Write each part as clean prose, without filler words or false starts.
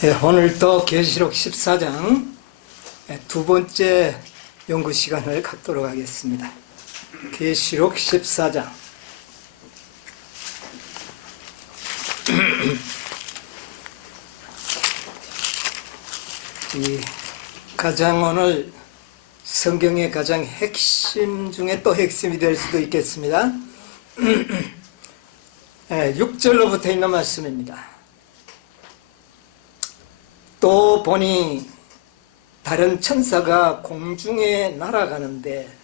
네, 오늘도 계시록 14장 두 번째 연구 시간을 갖도록 하겠습니다. 계시록 14장. 이 가장 오늘 성경의 가장 핵심 중에 또 핵심이 될 수도 있겠습니다. 6절로부터 있는 말씀입니다. 또 보니 다른 천사가 공중에 날아가는데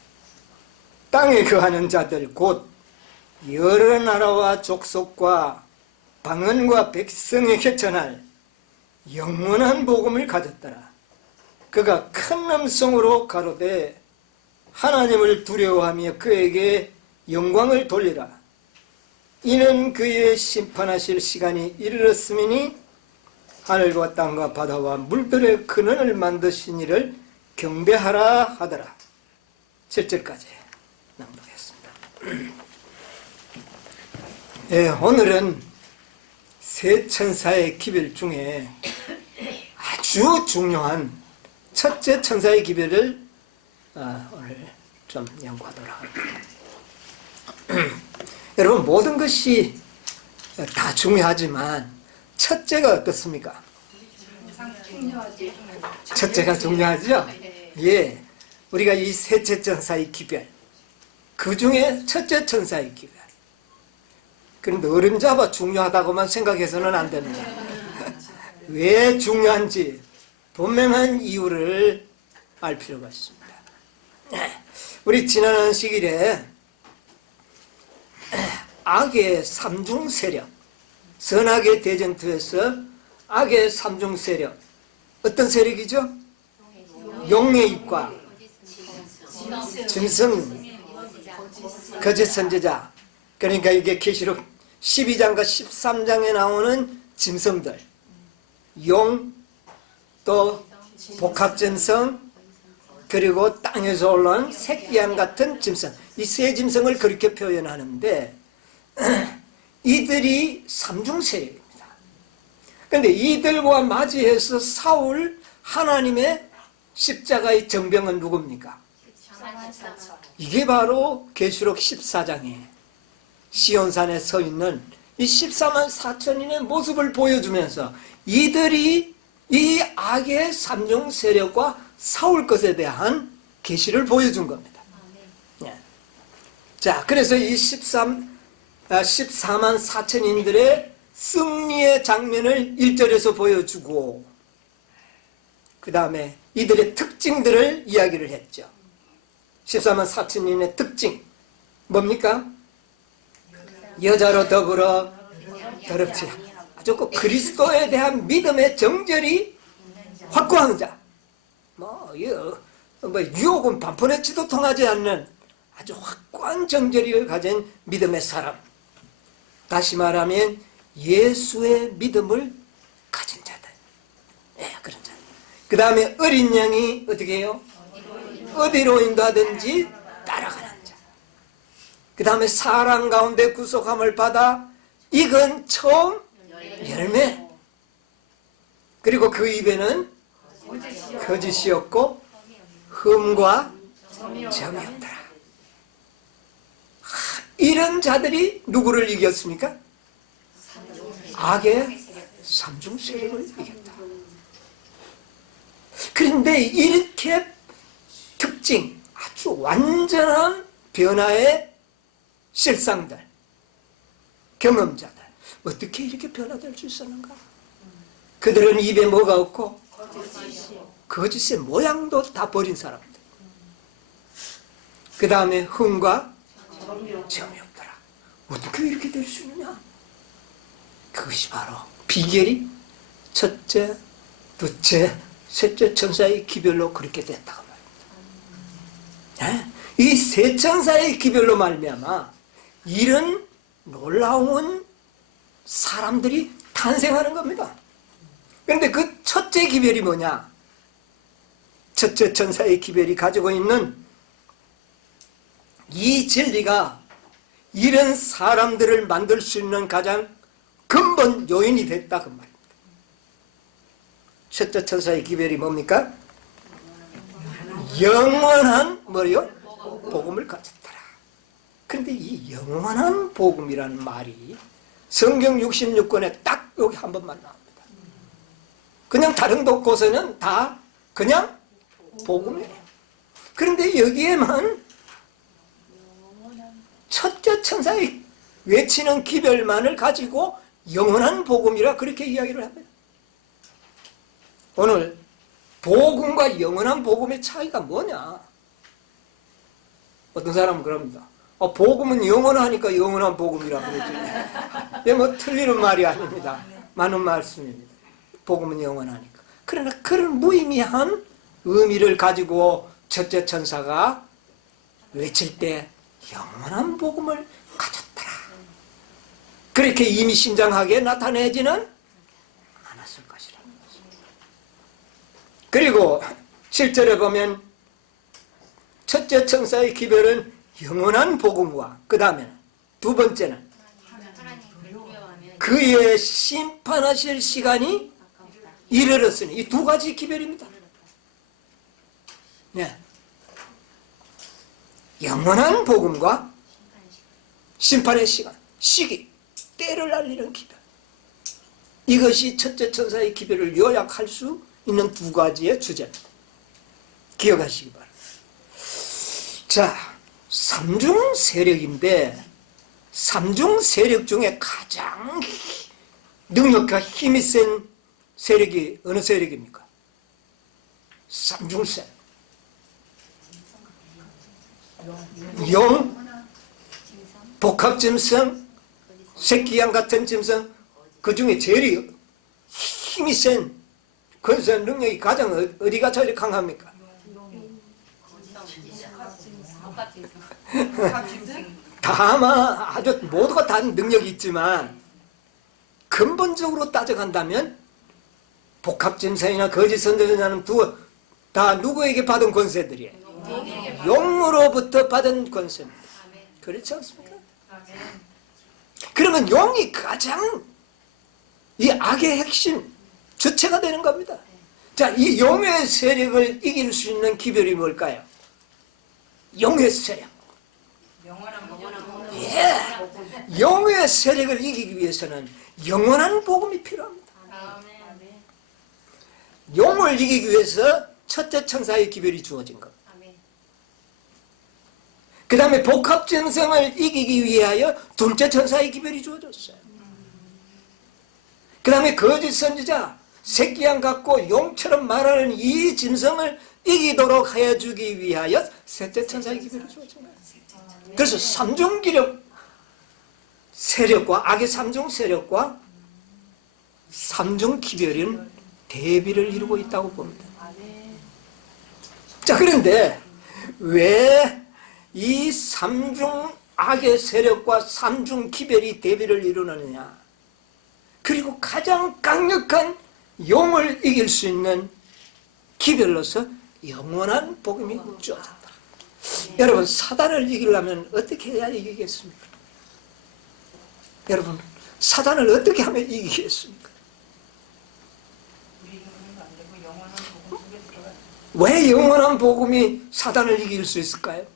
땅에 거하는 자들 곧 여러 나라와 족속과 방언과 백성에게 전할 영원한 복음을 가졌더라. 그가 큰 음성으로 가로되 하나님을 두려워하며 그에게 영광을 돌리라. 이는 그의 심판하실 시간이 이르렀음이니 하늘과 땅과 바다와 물들의 근원을 만드신 이를 경배하라 하더라. 7절까지 낭독했습니다. 오늘은 세 천사의 기별 중에 아주 중요한 첫째 천사의 기별을 오늘 좀 연구하도록 합니다. 여러분, 모든 것이 다 중요하지만 첫째가 어떻습니까? 첫째가 중요하죠? 예. 우리가 이 셋째 천사의 기별, 그 중에 첫째 천사의 기별. 그런데 어른 잡아 중요하다고만 생각해서는 안 됩니다. 왜 중요한지 분명한 이유를 알 필요가 있습니다. 우리 지난 안식일에 악의 삼중 세력, 선악의 대전투에서 악의 삼중 세력, 어떤 세력이죠? 용의 입과 짐승, 거짓 선지자. 그러니까 이게 계시록 12장과 13장에 나오는 짐승들, 용, 또 복합전성, 그리고 땅에서 올라온 새끼양 같은 짐승, 이 세 짐승을 그렇게 표현하는데 이들이 삼중 세력입니다. 그런데 이들과 맞이해서 싸울 하나님의 십자가의 정병은 누굽니까? 이게 바로 계시록 14장에 시온산에 서 있는 이 14만 4천인의 모습을 보여주면서 이들이 이 악의 삼중 세력과 싸울 것에 대한 계시를 보여준 겁니다. 자, 그래서 이 14만 4천인들의 승리의 장면을 1절에서 보여주고 그 다음에 이들의 특징들을 이야기를 했죠. 14만 4천인의 특징 뭡니까? 여자로 더불어 더럽지 아주 그 그리스도에 대한 믿음의 정절이 확고한 자, 유혹은 반푼에치도 통하지 않는 아주 확고한 정절을 가진 믿음의 사람, 다시 말하면 예수의 믿음을 가진 자들. 그런 자들. 그 다음에 어린 양이 어떻게 해요? 어디로 인도하든지 따라가는 자. 그 다음에 사랑 가운데 구속함을 받아 익은 처음 열매. 그리고 그 입에는 거짓이 없고 흠과 점이 없더라. 이런 자들이 누구를 이겼습니까? 악의 삼중 세력을 이겼다. 그런데 이렇게 특징, 아주 완전한 변화의 실상들, 경험자들, 어떻게 이렇게 변화될 수 있었는가? 그들은 입에 뭐가 없고 거짓의 모양도 다 버린 사람들. 그 다음에 흠과 점이 없더라. 어떻게 이렇게 될 수 있느냐? 그것이 바로 비결이 첫째, 둘째, 셋째 천사의 기별로 그렇게 됐다고 말입니다. 이 세 천사의 기별로 말미암아 이런 놀라운 사람들이 탄생하는 겁니다. 그런데 그 첫째 기별이 뭐냐? 첫째 천사의 기별이 가지고 있는 이 진리가 이런 사람들을 만들 수 있는 가장 근본 요인이 됐다 그 말입니다. 셋째 천사의 기별이 뭡니까? 영원한 뭐요? 복음을 가졌더라. 그런데 이 영원한 복음이라는 말이 성경 66권에 딱 여기 한 번만 나옵니다. 그냥 다른 곳에는 다 그냥 복음이에요. 그런데 여기에만 첫째 천사의 외치는 기별만을 가지고 영원한 복음이라 그렇게 이야기를 합니다. 오늘 복음과 영원한 복음의 차이가 뭐냐? 어떤 사람은 그럽니다. 복음은 영원하니까 영원한 복음이라 그러지. 이게 뭐 틀리는 말이 아닙니다. 많은 말씀입니다. 복음은 영원하니까. 그러나 그런 무의미한 의미를 가지고 첫째 천사가 외칠 때 영원한 복음을 가졌더라. 그렇게 의미심장하게 나타내지는 않았을 것이라는 것입니다. 그리고 실제로 보면 첫째 천사의 기별은 영원한 복음과 그 다음에는 두 번째는 그의 심판하실 시간이 이르렀으니 이 두 가지 기별입니다. 네. 영원한 복음과 심판의 시간, 시기, 때를 알리는 기별. 이것이 첫째 천사의 기별을 요약할 수 있는 두 가지의 주제입니다. 기억하시기 바랍니다. 자, 삼중 세력인데 삼중 세력 중에 가장 능력과 힘이 센 세력이 어느 세력입니까? 삼중 세력. 용, 복합짐승, 새끼양 같은 짐승, 그 중에 제일 힘이 센 권세 능력이 가장 어디가 제일 강합니까? 다만 아주 모두가 다 능력이 있지만 근본적으로 따져간다면 복합짐승이나 거짓 선지자는 다 누구에게 받은 권세들이에요? 용으로부터 받은 권세입니다. 그렇지 않습니까? 그러면 용이 가장 이 악의 핵심 주체가 되는 겁니다. 자, 이 용의 세력을 이길 수 있는 기별이 뭘까요? 용의 세력. 예, 용의 세력을 이기기 위해서는 영원한 복음이 필요합니다. 용을 이기기 위해서 첫째 천사의 기별이 주어진 것. 그 다음에 복합짐승을 이기기 위하여 둘째 천사의 기별이 주어졌어요. 그 다음에 거짓 선지자, 새끼양 같고 용처럼 말하는 이 짐승을 이기도록 하여 주기 위하여 셋째 천사의 기별이 주어진 거예요. 그래서 삼중 기력 세력과 악의 삼중 세력과 삼중 기별인 대비를 이루고 있다고 봅니다. 자, 그런데 왜 이 삼중 악의 세력과 삼중 기별이 대비를 이루느냐? 그리고 가장 강력한 용을 이길 수 있는 기별로서 영원한 복음이 주어졌다. 여러분, 사단을 이기려면 어떻게 해야 이기겠습니까? 여러분, 사단을 어떻게 하면 이기겠습니까? 왜 영원한 복음이 사단을 이길 수 있을까요?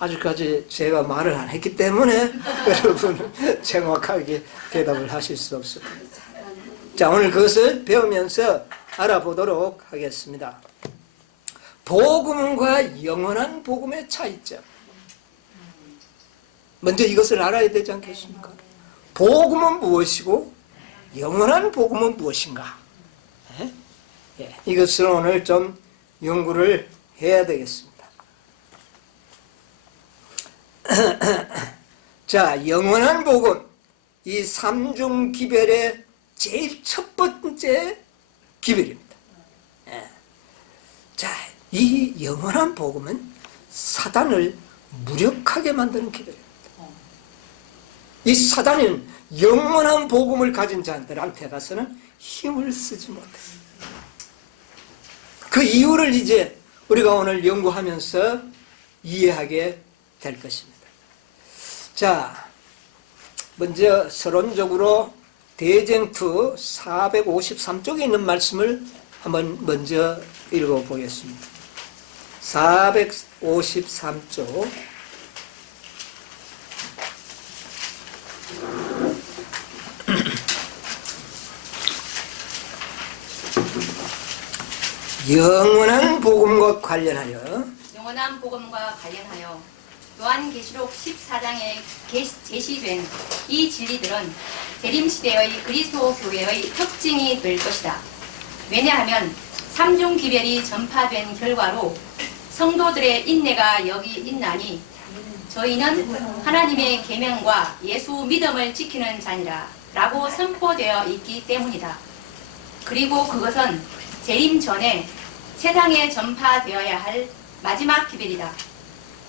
아직까지 제가 말을 안 했기 때문에 여러분은 정확하게 대답을 하실 수 없을 겁니다. 자, 오늘 그것을 배우면서 알아보도록 하겠습니다. 복음과 영원한 복음의 차이점. 먼저 이것을 알아야 되지 않겠습니까? 복음은 무엇이고 영원한 복음은 무엇인가? 예, 이것을 오늘 좀 연구를 해야 되겠습니다. 자, 영원한 복음, 이 삼중 기별의 제일 첫 번째 기별입니다. 예. 자, 이 영원한 복음은 사단을 무력하게 만드는 기별입니다. 이 사단은 영원한 복음을 가진 자들한테 가서는 힘을 쓰지 못해요. 그 이유를 이제 우리가 오늘 연구하면서 이해하게 될 것입니다. 자, 먼저 서론적으로 대쟁투 453쪽에 있는 말씀을 한번 먼저 읽어보겠습니다. 453쪽 영원한 복음과 관련하여 요한계시록 14장에 제시된 이 진리들은 재림시대의 그리스도 교회의 특징이 될 것이다. 왜냐하면 삼중 기별이 전파된 결과로 성도들의 인내가 여기 있나니 저희는 하나님의 계명과 예수 믿음을 지키는 자니라 라고 선포되어 있기 때문이다. 그리고 그것은 재림 전에 세상에 전파되어야 할 마지막 기별이다.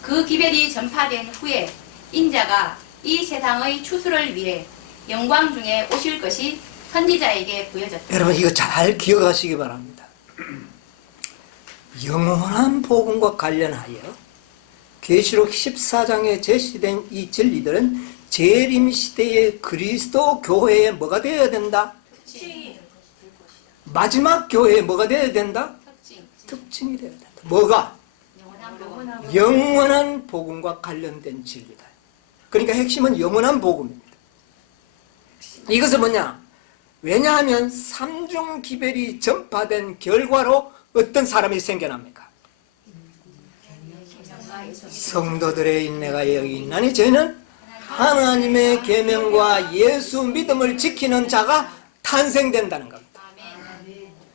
그 기별이 전파된 후에 인자가 이 세상의 추수를 위해 영광 중에 오실 것이 선지자에게 보여졌다. 여러분 이거 잘 기억하시기 바랍니다. 영원한 복음과 관련하여 계시록 14장에 제시된 이 진리들은 재림시대의 그리스도 교회에 뭐가 되어야 된다? 마지막 교회에 뭐가 되어야 된다? 특징이 되어야 된다. 뭐가? 영원한 복음과 관련된 진리다. 그러니까 핵심은 영원한 복음입니다. 이것은 뭐냐? 왜냐하면 삼중 기별이 전파된 결과로 어떤 사람이 생겨납니까? 성도들의 인내가 여기 있나니 저희는 하나님의 계명과 예수 믿음을 지키는 자가 탄생된다는 겁니다.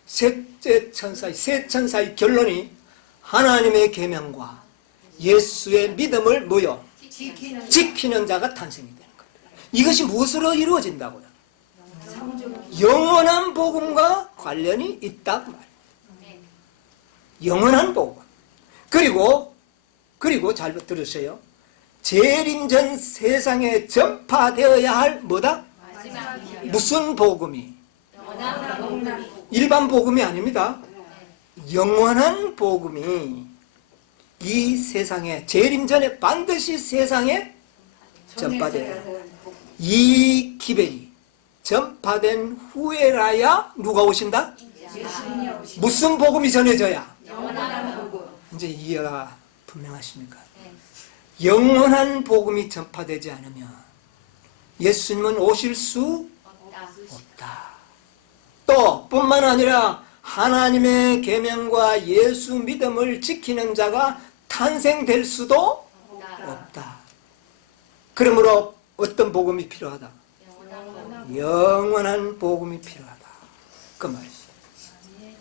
셋째 천사의 세 천사의 결론이 하나님의 계명과 예수의 믿음을 뭐요? 지키는 자가 탄생이 되는 겁니다. 이것이 무엇으로 이루어진다고요? 영원한 복음과 관련이 있다고 말입니다. 영원한 복음. 그리고 잘 들으세요. 재림 전 세상에 전파되어야 할 뭐다? 무슨 복음이? 일반 복음이 아닙니다. 영원한 복음이 이 세상에 재림 전에 반드시 세상에 전파되어야 한다. 이 기별이 전파된 후에라야 누가 오신다? 무슨 복음이 전해져야? 이제 이해가 분명하십니까? 영원한 복음이 전파되지 않으면 예수님은 오실 수 없다. 또 뿐만 아니라 하나님의 계명과 예수 믿음을 지키는 자가 탄생될 수도 없다. 그러므로 어떤 복음이 필요하다? 영원한 복음이 필요하다. 그 말이죠.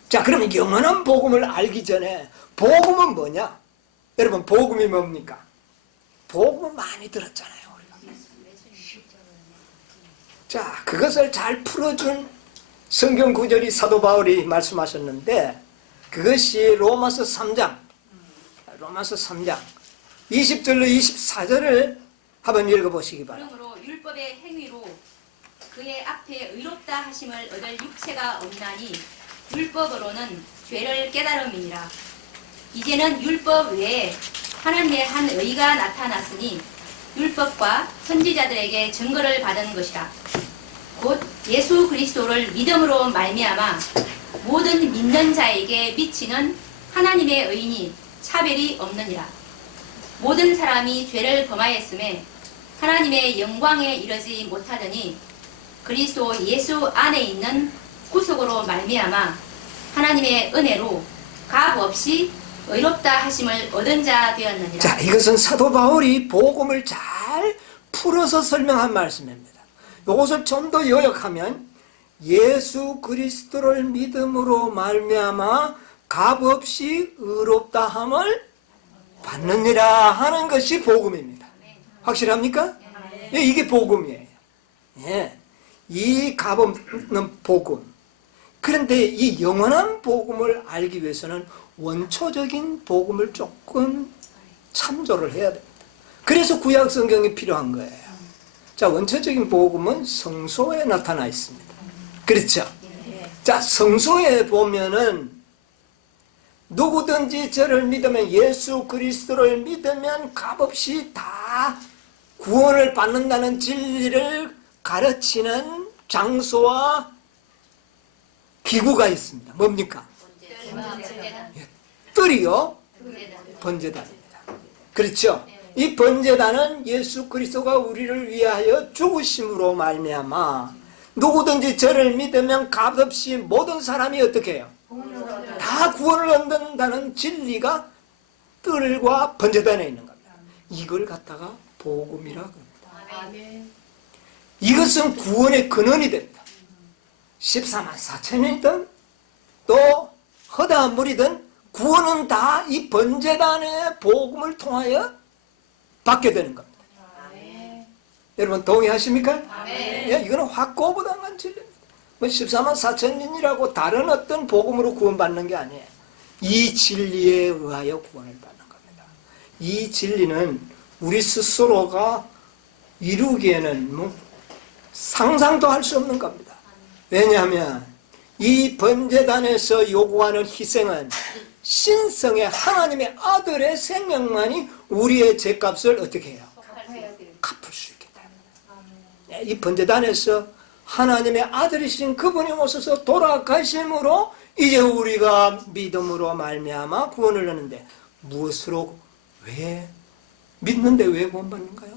자, 그러면 영원한 복음을 알기 전에 복음은 뭐냐? 여러분 복음이 뭡니까? 복음은 많이 들었잖아요. 우리가. 자, 그것을 잘 풀어준 성경 구절이 사도 바울이 말씀하셨는데 그것이 로마서 3장 20절로 24절을 한번 읽어보시기 바랍니다. 그러므로 율법의 행위로 그의 앞에 의롭다 하심을 얻을 육체가 없나니 율법으로는 죄를 깨달음이니라. 이제는 율법 외에 하나님의 한 의가 나타났으니 율법과 선지자들에게 증거를 받은 것이라. 곧 예수 그리스도를 믿음으로 말미암아 모든 믿는 자에게 미치는 하나님의 의인이 차별이 없느니라. 모든 사람이 죄를 범하였음에 하나님의 영광에 이르지 못하더니 그리스도 예수 안에 있는 구속으로 말미암아 하나님의 은혜로 값 없이 의롭다 하심을 얻은 자 되었느니라. 자, 이것은 사도 바울이 복음을 잘 풀어서 설명한 말씀입니다. 이것을 좀 더 요약하면 예수 그리스도를 믿음으로 말미암아 값 없이 의롭다 함을 받느니라 하는 것이 복음입니다. 확실합니까? 예, 이게 복음이에요. 예, 이 값 없는 복음. 그런데 이 영원한 복음을 알기 위해서는 원초적인 복음을 조금 참조를 해야 됩니다. 그래서 구약 성경이 필요한 거예요. 자, 원초적인 복음은 성소에 나타나 있습니다. 그렇죠? 자, 성소에 보면은 누구든지 저를 믿으면 예수 그리스도를 믿으면 값없이 다 구원을 받는다는 진리를 가르치는 장소와 기구가 있습니다. 뭡니까? 뜰이요? 번제단입니다. 그렇죠? 이 번제단은 예수 그리스도가 우리를 위하여 죽으심으로 말미암아 누구든지 저를 믿으면 값없이 모든 사람이 어떻게 해요? 다 구원을 얻는다는 진리가 뜰과 번제단에 있는 겁니다. 이걸 갖다가 복음이라고 합니다. 이것은 구원의 근원이 됩니다. 14만 4천이든 또 허다한 물이든 구원은 다 이 번제단의 복음을 통하여 받게 되는 겁니다. 여러분 동의하십니까? 예, 이거는 확고부당한 진리입니다. 뭐 14만 4천인이라고 다른 어떤 복음으로 구원받는 게 아니에요. 이 진리에 의하여 구원을 받는 겁니다. 이 진리는 우리 스스로가 이루기에는 뭐 상상도 할 수 없는 겁니다. 왜냐하면 이 번제단에서 요구하는 희생은 신성의 하나님의 아들의 생명만이 우리의 죄값을 어떻게 해요? 갚을 수 있기 때문에 이 번제단에서 하나님의 아들이신 그분이 오셔서 돌아가심으로 이제 우리가 믿음으로 말미암아 구원을 얻는데 무엇으로 왜 믿는데 왜 구원받는가요?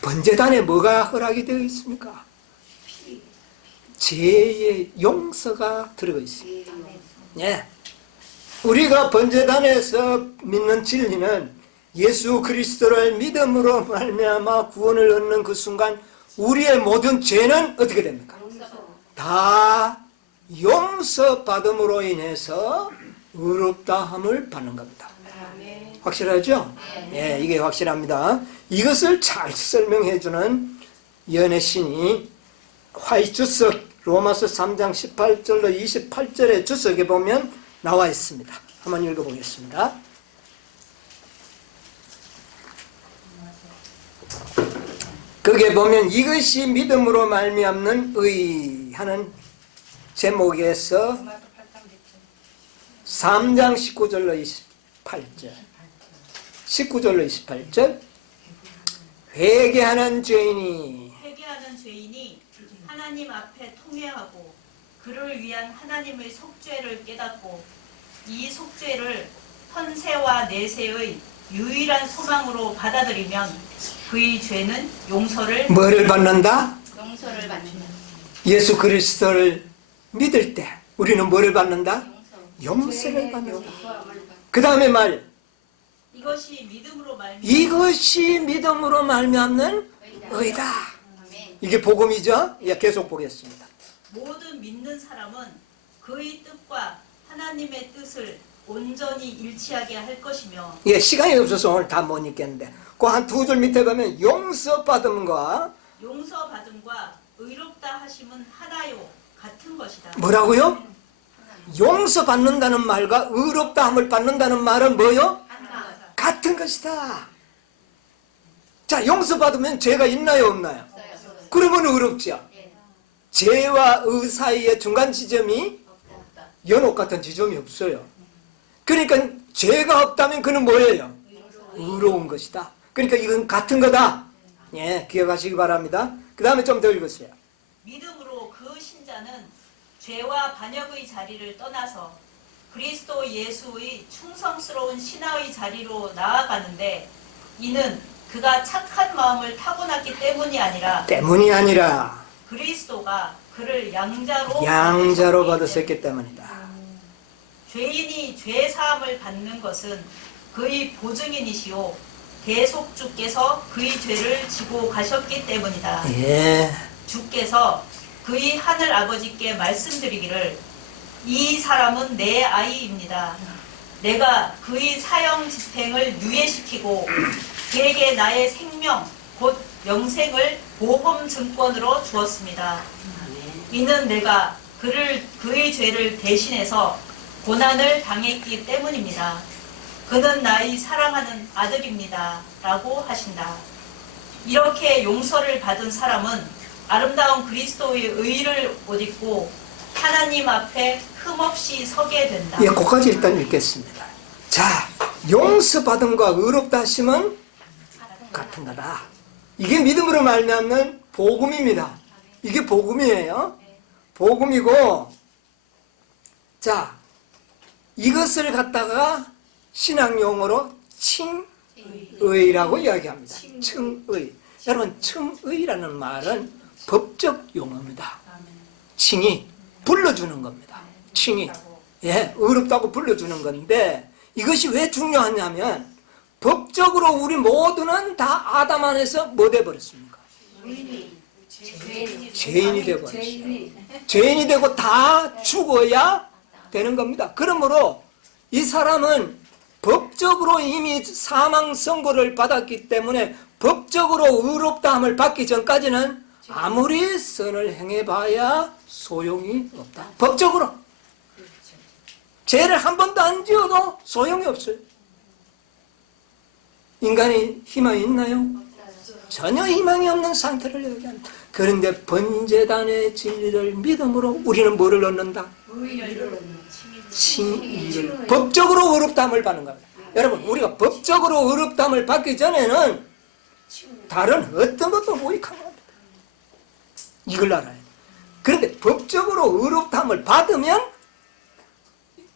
번제단에 뭐가 허락이 되어 있습니까? 죄의 용서가 들어가 있습니다. 예. 우리가 번제단에서 믿는 진리는 예수 그리스도를 믿음으로 말미암아 구원을 얻는 그 순간 우리의 모든 죄는 어떻게 됩니까? 다 용서받음으로 인해서 의롭다함을 받는 겁니다. 확실하죠? 예, 이게 확실합니다. 이것을 잘 설명해주는 연애신이 화이 주석 로마서 3장 18절로 28절의 주석에 보면 나와 있습니다. 한번 읽어보겠습니다. 거기에 보면 이것이 믿음으로 말미암는 의 하는 제목에서 3장 19절로 28절 19절로 28절 회개하는 죄인이 하나님 앞에 통회하고 그를 위한 하나님의 속죄를 깨닫고 이 속죄를 현세와 내세의 유일한 소망으로 받아들이면 그의 죄는 용서를 뭐를 받는다? 용서를 받는다. 예수 그리스도를 믿을 때 우리는 뭐를 받는다? 용서를 받는다. 그 다음에 말 이것이 믿음으로 말미암는 의다. 이게 복음이죠? 예, 계속 보겠습니다. 모든 믿는 사람은 그의 뜻과 하나님의 뜻을 온전히 일치하게 할 것이며 예, 시간이 없어서 오늘 다 못 읽겠는데 그 한 두 줄 밑에 가면 용서받음과 용서받음과 의롭다 하심은 하나요 같은 것이다. 뭐라고요? 용서받는다는 말과 의롭다함을 받는다는 말은 뭐요? 같은 것이다. 자, 용서받으면 죄가 있나요 없나요? 그러면 의롭죠. 죄와 의 사이의 중간 지점이 연옥 같은 지점이 없어요. 그러니까 죄가 없다면 그는 뭐예요? 의로운 것이다. 그러니까 이건 같은 거다. 예, 기억하시기 바랍니다. 그 다음에 좀 더 읽으세요. 믿음으로 그 신자는 죄와 반역의 자리를 떠나서 그리스도 예수의 충성스러운 신하의 자리로 나아가는데 이는 그가 착한 마음을 타고났기 때문이 아니라 그리스도가 그를 양자로 받으셨기 때문이다. 죄인이 죄 사함을 받는 것은 그의 보증인이시오 대속주께서 그의 죄를 지고 가셨기 때문이다. 예. 주께서 그의 하늘 아버지께 말씀드리기를 이 사람은 내 아이입니다. 내가 그의 사형 집행을 유예시키고 그에게 나의 생명 곧 영생을 보험 증권으로 주었습니다. 이는 내가 그의 죄를 대신해서 고난을 당했기 때문입니다. 그는 나의 사랑하는 아들입니다. 라고 하신다. 이렇게 용서를 받은 사람은 아름다운 그리스도의 의를 옷 입고 하나님 앞에 흠없이 서게 된다. 예, 거기까지 일단 읽겠습니다. 자, 용서받음과 의롭다 하심은 같은 거다. 이게 믿음으로 말미암는 복음입니다. 이게 복음이에요. 복음이고, 자, 이것을 갖다가 신학 용어로 칭의라고 이야기합니다. 칭의. 여러분, 칭의라는 말은 법적 용어입니다. 칭의, 불러주는 겁니다. 칭의. 예, 의롭다고 불러주는 건데, 이것이 왜 중요하냐면, 법적으로 우리 모두는 다 아담 안에서 뭐 돼버렸습니까? 죄인이 되어버렸어요. 죄인이 되고 다 죽어야 되는 겁니다. 그러므로 이 사람은 법적으로 이미 사망 선고를 받았기 때문에 법적으로 의롭다함을 받기 전까지는 아무리 선을 행해봐야 소용이 없다. 법적으로. 죄를 한 번도 안 지어도 소용이 없어요. 인간이 희망이 있나요? 전혀 희망이 없는 상태를 얘기합니다. 그런데 번제단의 진리를 믿음으로 우리는 뭐를 얻는다? 칭의를. 법적으로 의롭다함을 받는 겁니다. 여러분, 우리가 법적으로 의롭다함을 받기 전에는 다른 어떤 것도 무익한 겁니다. 이걸 알아야 돼요. 그런데 법적으로 의롭다함을 받으면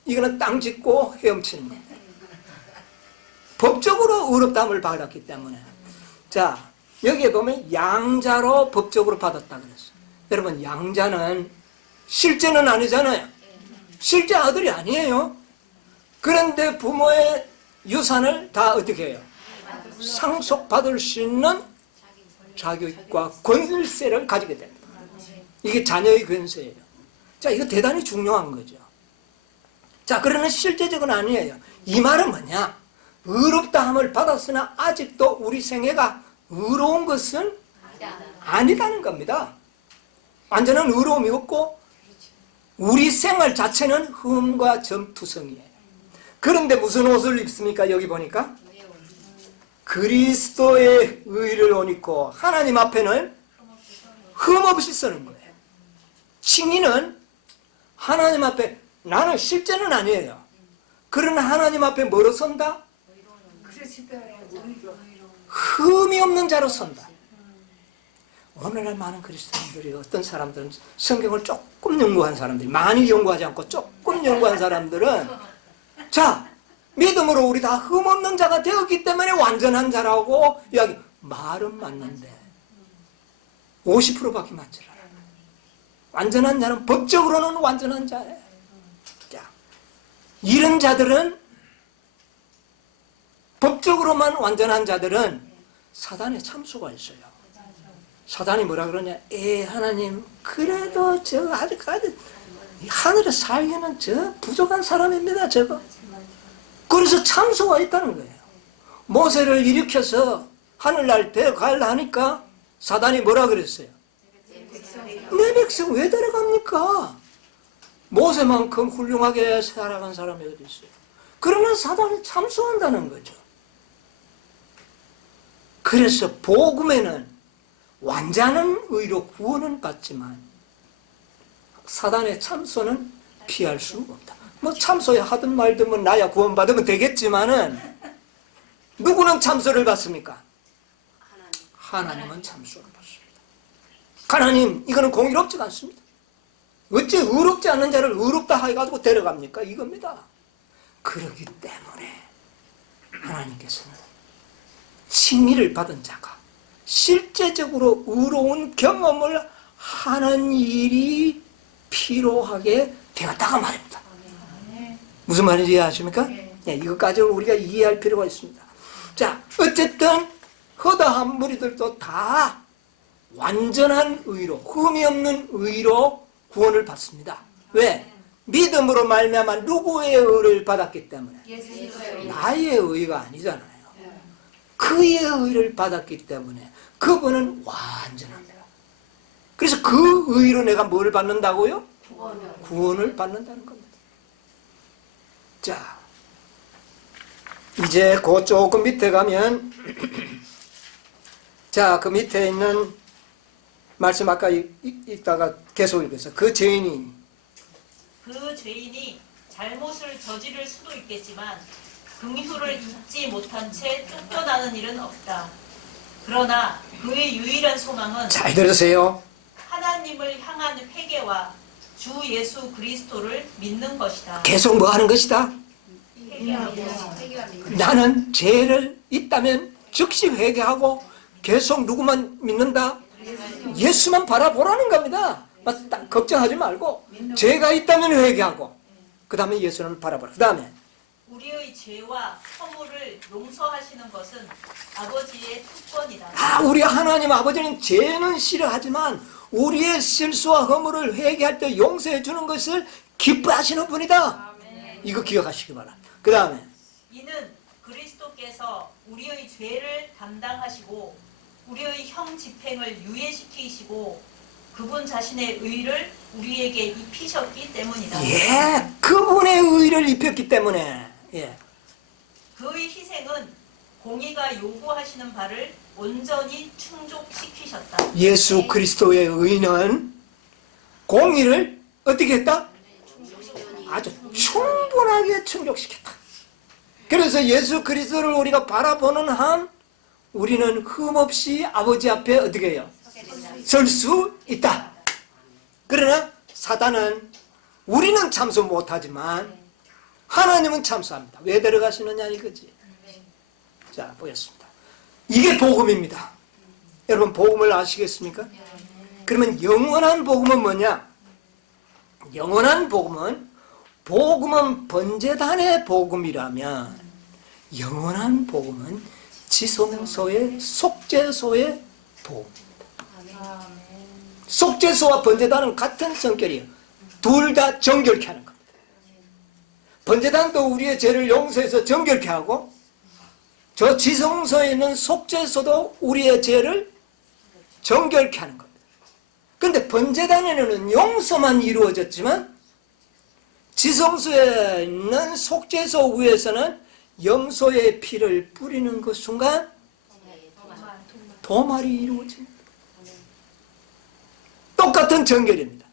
이거는 땅 짚고 헤엄치는 겁니다. 법적으로 의롭다함을 받았기 때문에. 자, 여기에 보면 양자로 법적으로 받았다 그랬어요. 여러분, 양자는 실제는 아니잖아요. 실제 아들이 아니에요. 그런데 부모의 유산을 다 어떻게 해요? 상속받을 수 있는 자격과 권세를 가지게 됩니다. 이게 자녀의 권세예요. 자, 이거 대단히 중요한 거죠. 자, 그러나 실제적은 아니에요. 이 말은 뭐냐? 의롭다함을 받았으나 아직도 우리 생애가 의로운 것은 아니다는 겁니다. 완전한 의로움이 없고 우리 생활 자체는 흠과 점투성이에요. 그런데 무슨 옷을 입습니까? 여기 보니까 그리스도의 의를 옷 입고 하나님 앞에는 흠없이 서는 거예요. 칭의는 하나님 앞에, 나는 실제는 아니에요. 그러나 하나님 앞에 뭐로 선다? 흠이 없는 자로 선다. 오늘날 많은 그리스도인들이, 어떤 사람들은 성경을 조금 연구한 사람들이, 많이 연구하지 않고 조금 연구한 사람들은, 자, 믿음으로 우리 다 흠없는 자가 되었기 때문에 완전한 자라고 이야기. 말은 맞는데 50%밖에 맞지 않아요. 완전한 자는 법적으로는 완전한 자예요. 자, 이런 자들은, 법적으로만 완전한 자들은 사단의 참수가 있어요. 사단이 뭐라 그러냐? 하나님, 그래도 저 아직까지 하늘에 살기는 저 부족한 사람입니다, 저거. 그래서 참수가 있다는 거예요. 모세를 일으켜서 하늘날 데려가려 하니까 사단이 뭐라 그랬어요? 내 백성 왜 데려갑니까? 모세만큼 훌륭하게 살아간 사람이 어디 있어요? 그러면 사단이 참수한다는 거죠. 그래서 복음에는 완전한 의로 구원은 받지만 사단의 참소는 피할 수 없다. 뭐 참소에 하든 말든 뭐 나야 구원받으면 되겠지만은 누구는 참소를 받습니까? 하나님은 참소를 받습니다. 하나님, 이거는 공의롭지가 않습니다. 어째 의롭지 않는 자를 의롭다 해가지고 데려갑니까? 이겁니다. 그렇기 때문에 하나님께서는 칭의를 받은 자가 실제적으로 의로운 경험을 하는 일이 필요하게 되었다가 말입니다. 무슨 말인지 이해하십니까? 네, 이것까지는 우리가 이해할 필요가 있습니다. 자, 어쨌든 허다한 무리들도 다 완전한 의로, 흠이 없는 의로 구원을 받습니다. 왜? 믿음으로 말미암아 누구의 의를 받았기 때문에. 나의 의가 아니잖아요. 그의 의를 받았기 때문에 그분은 완전합니다. 그래서 그 의로 내가 뭘 받는다고요? 구원을 받는다는 겁니다. 자, 이제 그 조금 밑에 가면 자, 그 밑에 있는 말씀 아까 읽다가 계속 읽었어요. 그 죄인이 잘못을 저지를 수도 있겠지만 긍휼을 잊지 못한 채 쫓겨나는 일은 없다. 그러나 그의 유일한 소망은 잘 들으세요. 하나님을 향한 회개와 주 예수 그리스도를 믿는 것이다. 계속 뭐 하는 것이다? 회개합니다. 나는 죄를 있다면 즉시 회개하고 계속 누구만 믿는다? 예수만 바라보라는 겁니다. 걱정하지 말고 죄가 있다면 회개하고 그 다음에 예수를 바라보라. 그 다음에 우리의 죄와 허물을 용서하시는 것은 아버지의 특권이다. 우리 하나님 아버지는 죄는 싫어하지만 우리의 실수와 허물을 회개할 때 용서해 주는 것을 기뻐하시는 분이다. 이거 기억하시기 바랍니다. 그 다음에 이는 그리스도께서 우리의 죄를 담당하시고 우리의 형 집행을 유예시키시고 그분 자신의 의를 우리에게 입히셨기 때문이다. 예, 그분의 의를 입혔기 때문에 예. 그의 희생은 공의가 요구하시는 바를 온전히 충족시키셨다. 예수 그리스도의 의는 공의를 어떻게 했다? 아주 충분하게 충족시켰다. 그래서 예수 그리스도를 우리가 바라보는 한 우리는 흠없이 아버지 앞에 어떻게 해요? 설 수 있다. 그러나 사단은 우리는 참수 못하지만 하나님은 참수합니다. 왜 데려가시느냐 이거지. 자, 보겠습니다. 이게 복음입니다. 여러분 복음을 아시겠습니까? 그러면 영원한 복음은 뭐냐? 영원한 복음은 번제단의 복음이라면 영원한 복음은 지성소의 속죄소의 복음입니다. 속죄소와 번제단은 같은 성격이에요. 둘 다 정결케 하는 겁니다. 번제단도 우리의 죄를 용서해서 정결케 하고 저 지성소에 있는 속죄소도 우리의 죄를 정결케 하는 겁니다. 그런데 번제단에는 용서만 이루어졌지만 지성소에 있는 속죄소 위에서는 염소의 피를 뿌리는 그 순간 도말이 이루어집니다. 똑같은 정결입니다.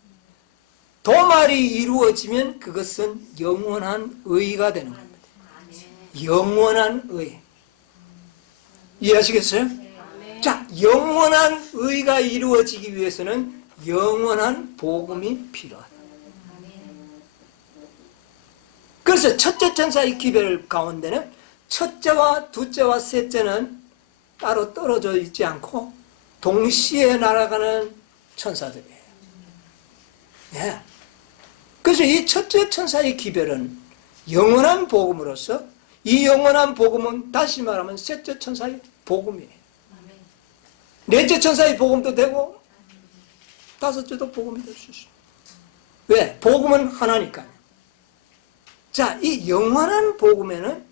도말이 이루어지면 그것은 영원한 의가 되는 겁니다. 영원한 의. 이해하시겠어요? 자, 영원한 의가 이루어지기 위해서는 영원한 복음이 필요하다. 그래서 첫째 천사의 기별 가운데는 첫째와 둘째와 셋째는 따로 떨어져 있지 않고 동시에 날아가는 천사들이에요. 예. 그래서 이 첫째 천사의 기별은 영원한 복음으로서 이 영원한 복음은 다시 말하면 셋째 천사의 복음이에요. 넷째 천사의 복음도 되고 다섯째도 복음이 될 수 있어요. 왜? 복음은 하나니까요. 자, 이 영원한 복음에는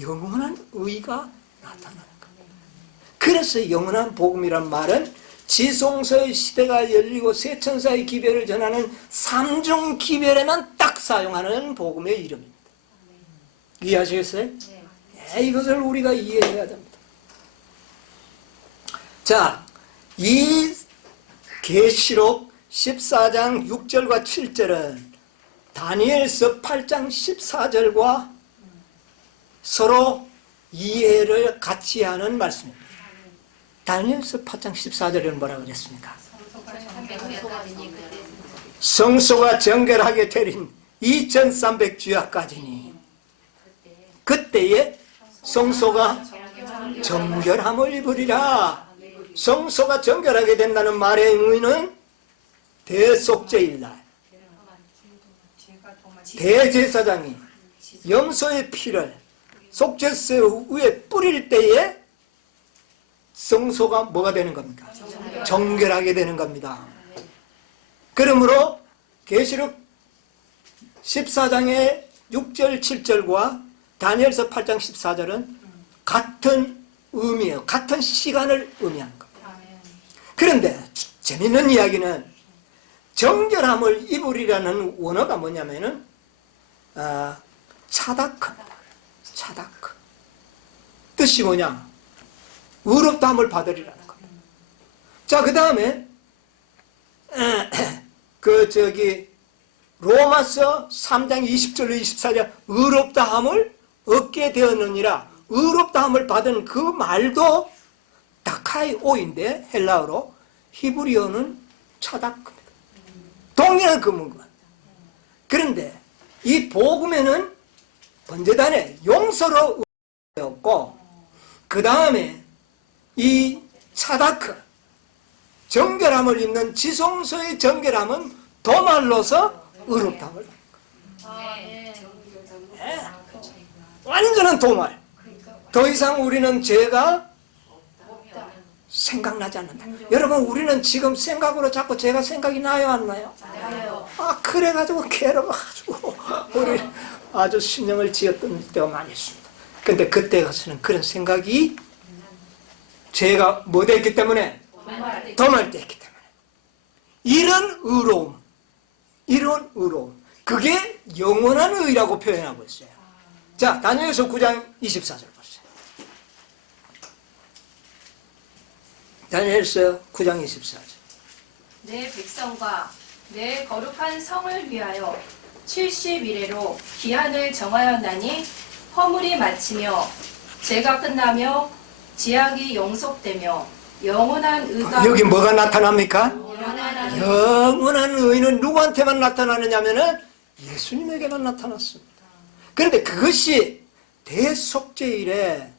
영원한 의가 나타나는 겁니다. 그래서 영원한 복음이란 말은 지성소의 시대가 열리고 새 천사의 기별을 전하는 삼중 기별에만 딱 사용하는 복음의 이름입니다. 이해하시겠어요? 네, 이것을 우리가 이해해야 됩니다. 자, 이 계시록 14장 6절과 7절은 다니엘서 8장 14절과 서로 이해를 같이 하는 말씀입니다. 다니엘서 8장 14절에는 뭐라고 그랬습니까? 성소가 정결하게 되린 2300주야까지니 그때에 성소가 정결함을 입으리라. 성소가 정결하게 된다는 말의 의미는 대속죄일날 대제사장이 염소의 피를 속죄소 위에 뿌릴 때에 성소가 뭐가 되는 겁니까? 정결하게 되는 겁니다. 그러므로 계시록 14장의 6절 7절과 다니엘서 8장 14절은 같은 의미예요. 같은 시간을 의미하는 겁니다. 그런데 재밌는 이야기는 정결함을 입으리라는 원어가 뭐냐면은 차다크입니다. 차다크. 뜻이 뭐냐? 의롭다함을 받으리라는 겁니다. 자, 그 다음에 로마서 3장 20절로 24절 의롭다함을 얻게 되었느니라. 의롭다함을 받은 그 말도 다카이오인데 헬라어로 히브리어는 차다크입니다. 동일한 그 문구. 그런데 이 복음에는 번제단에 용서로 였고 그 다음에 이 차다크 정결함을 입는 지성소의 정결함은 도말로서 의롭다함을 완전한 도말. 더 이상 우리는 죄가 생각나지 않는다. 여러분 우리는 지금 생각으로 자꾸 죄가 생각이 나요 안 나요? 아 그래가지고 괴로워가지고 우리 아주 신경을 지었던 때가 많이 있습니다. 근데 그때 가서는 그런 생각이 죄가 뭐 됐기 때문에 도말됐기 때문에 이런 의로움 그게 영원한 의라고 표현하고 있어요. 자 다니엘서 9장 24절 보세요. 다니엘서 9장 24절. 내 백성과 내 거룩한 성을 위하여 70일에로 기한을 정하였나니 허물이 마치며 죄가 끝나며 지약이 영속되며 영원한 의가 여기 뭐가 나타납니까? 영원한 의는 누구한테만 나타나느냐면은 예수님에게만 나타났습니다. 그런데 그것이 대속죄일에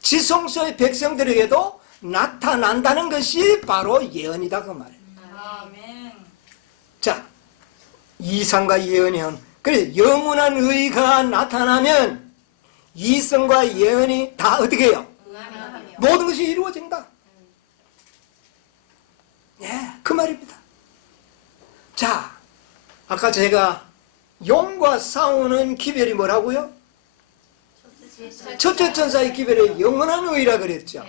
지성소의 백성들에게도 나타난다는 것이 바로 예언이다 그 말이에요. 아멘. 자, 이상과 예언이요. 그래서 영원한 의가 나타나면 이성과 예언이 다 어떻게 해요? 모든 것이 이루어진다. 예, 그 말입니다. 자, 아까 제가 용과 싸우는 기별이 뭐라고요? 첫째 천사의 기별이 영원한 의라 그랬죠.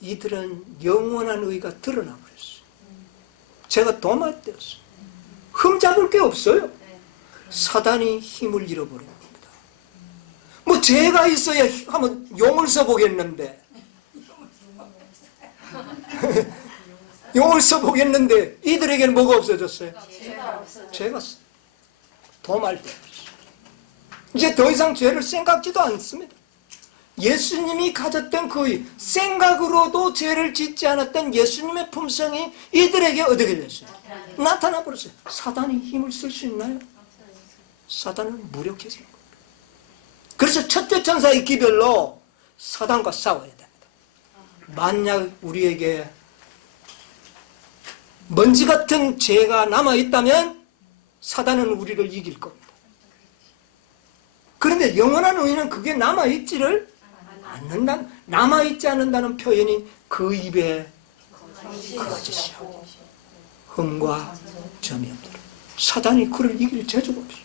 이들은 영원한 의가 드러나 버렸어요. 제가 도말되었어요. 흠잡을 게 없어요. 사단이 힘을 잃어버린 겁니다. 뭐 죄가 있어야 한번 용을 써보겠는데 용을 써보겠는데 이들에게는 뭐가 없어졌어요? 죄가 도말되었어요. 이제 더 이상 죄를 생각지도 않습니다. 예수님이 가졌던 그 생각으로도 죄를 짓지 않았던 예수님의 품성이 이들에게 어떻게 됐어요? 나타나 버렸어요. 사단이 힘을 쓸 수 있나요? 사단은 무력해진 겁니다. 그래서 첫째 천사의 기별로 사단과 싸워야 됩니다. 만약 우리에게 먼지 같은 죄가 남아있다면 사단은 우리를 이길 겁니다. 그런데 영원한 의는 그게 남아있지를 않는다. 남아있지 않는다는 표현이 그 입에 거짓이요. 흠과 점이 없도록. 사단이 그를 이길 재주가 없어요.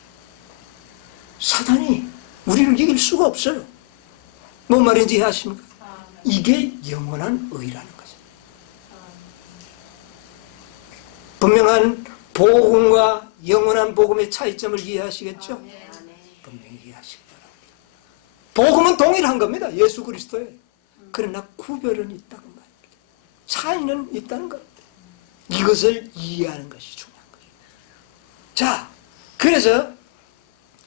사단이 우리를 이길 수가 없어요. 뭔 말인지 아십니까? 이게 영원한 의라는 거죠. 분명한 복음과 영원한 복음의 차이점을 이해하시겠죠? 분명히 이해하시기 바랍니다. 복음은 동일한 겁니다. 예수 그리스도에. 그러나 구별은 있다는 말입니다. 차이는 있다는 겁니다. 이것을 이해하는 것이 중요한 거죠. 자, 그래서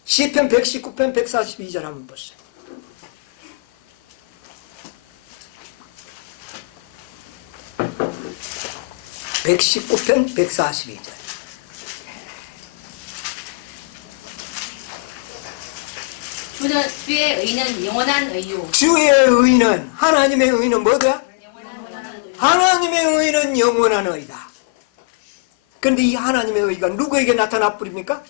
시편 119편 142절 한번 보세요. (119편) 142절. 주의 의는 영원한 의요. 주의 의는, 하나님의 의는 뭐다? 하나님의 의는 영원한 의다. 그런데 이 하나님의 의가 누구에게 나타나 버립니까?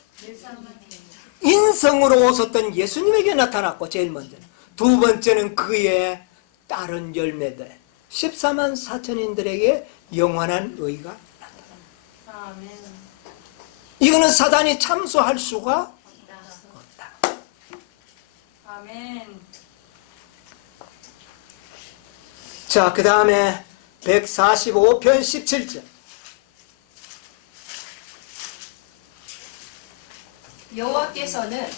인성으로 오셨던 예수님에게 나타났고, 제일 먼저. 두 번째는 그의 다른 열매들 14만 4천인들에게 영원한 의가 나타납니다. 이거는 사단이 참수할 수가 없다. 아멘. 자, 그 다음에 145편 17절. 여호와께서는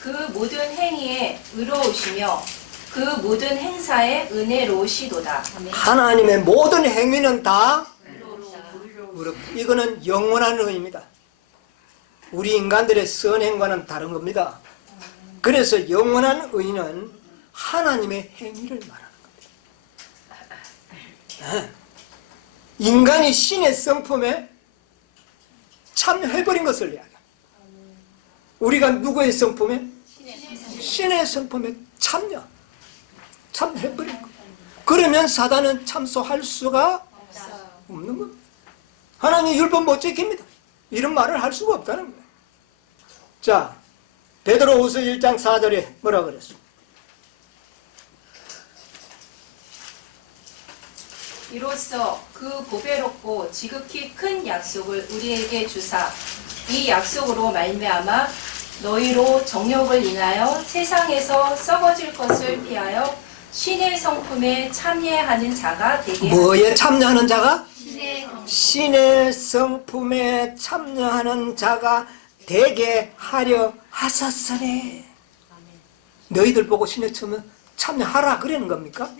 그 모든 행위에 의로우시며 그 모든 행사에 은혜로우시도다. 하나님의 모든 행위는 다 의롭다. 이거는 영원한 의입니다. 우리 인간들의 선행과는 다른 겁니다. 그래서 영원한 의는 하나님의 행위를 말하는 인간이 신의 성품에 참여해버린 것을 이야기합니다. 우리가 누구의 성품에? 신의 성품에 참여해버린 것. 그러면 사단은 참소할 수가 없는 겁니다. 하나님 율법 못 지킵니다. 이런 말을 할 수가 없다는 거예요. 자, 베드로후서 1장 4절에 뭐라 그랬어? 이로써 그 보배롭고 지극히 큰 약속을 우리에게 주사 이 약속으로 말미암아 너희로 정욕을 인하여 세상에서 썩어질 것을 피하여 신의 성품에 참여하는 자가 되게 뭐에 참여하는 자가? 신의 신의 성품에 참여하는 자가 되게 하려 하셨으니. 너희들 보고 신의 처음에 참여하라 그러는 겁니까?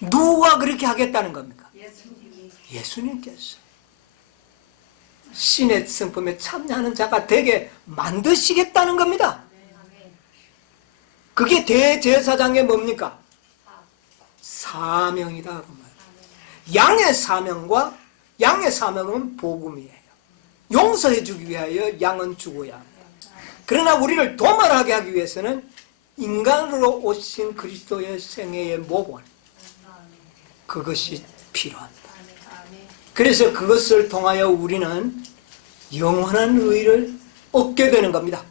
누가 그렇게 하겠다는 겁니까? 예수님께서 신의 성품에 참여하는 자가 되게 만드시겠다는 겁니다. 그게 대제사장의 뭡니까? 사명이다 그 말이에요. 양의 사명은 복음이에요. 용서해 주기 위하여 양은 죽어야 합니다. 그러나 우리를 도말하게 하기 위해서는 인간으로 오신 그리스도의 생애의 모본, 그것이 필요합니다. 그래서 그것을 통하여 우리는 영원한 의를 얻게 되는 겁니다.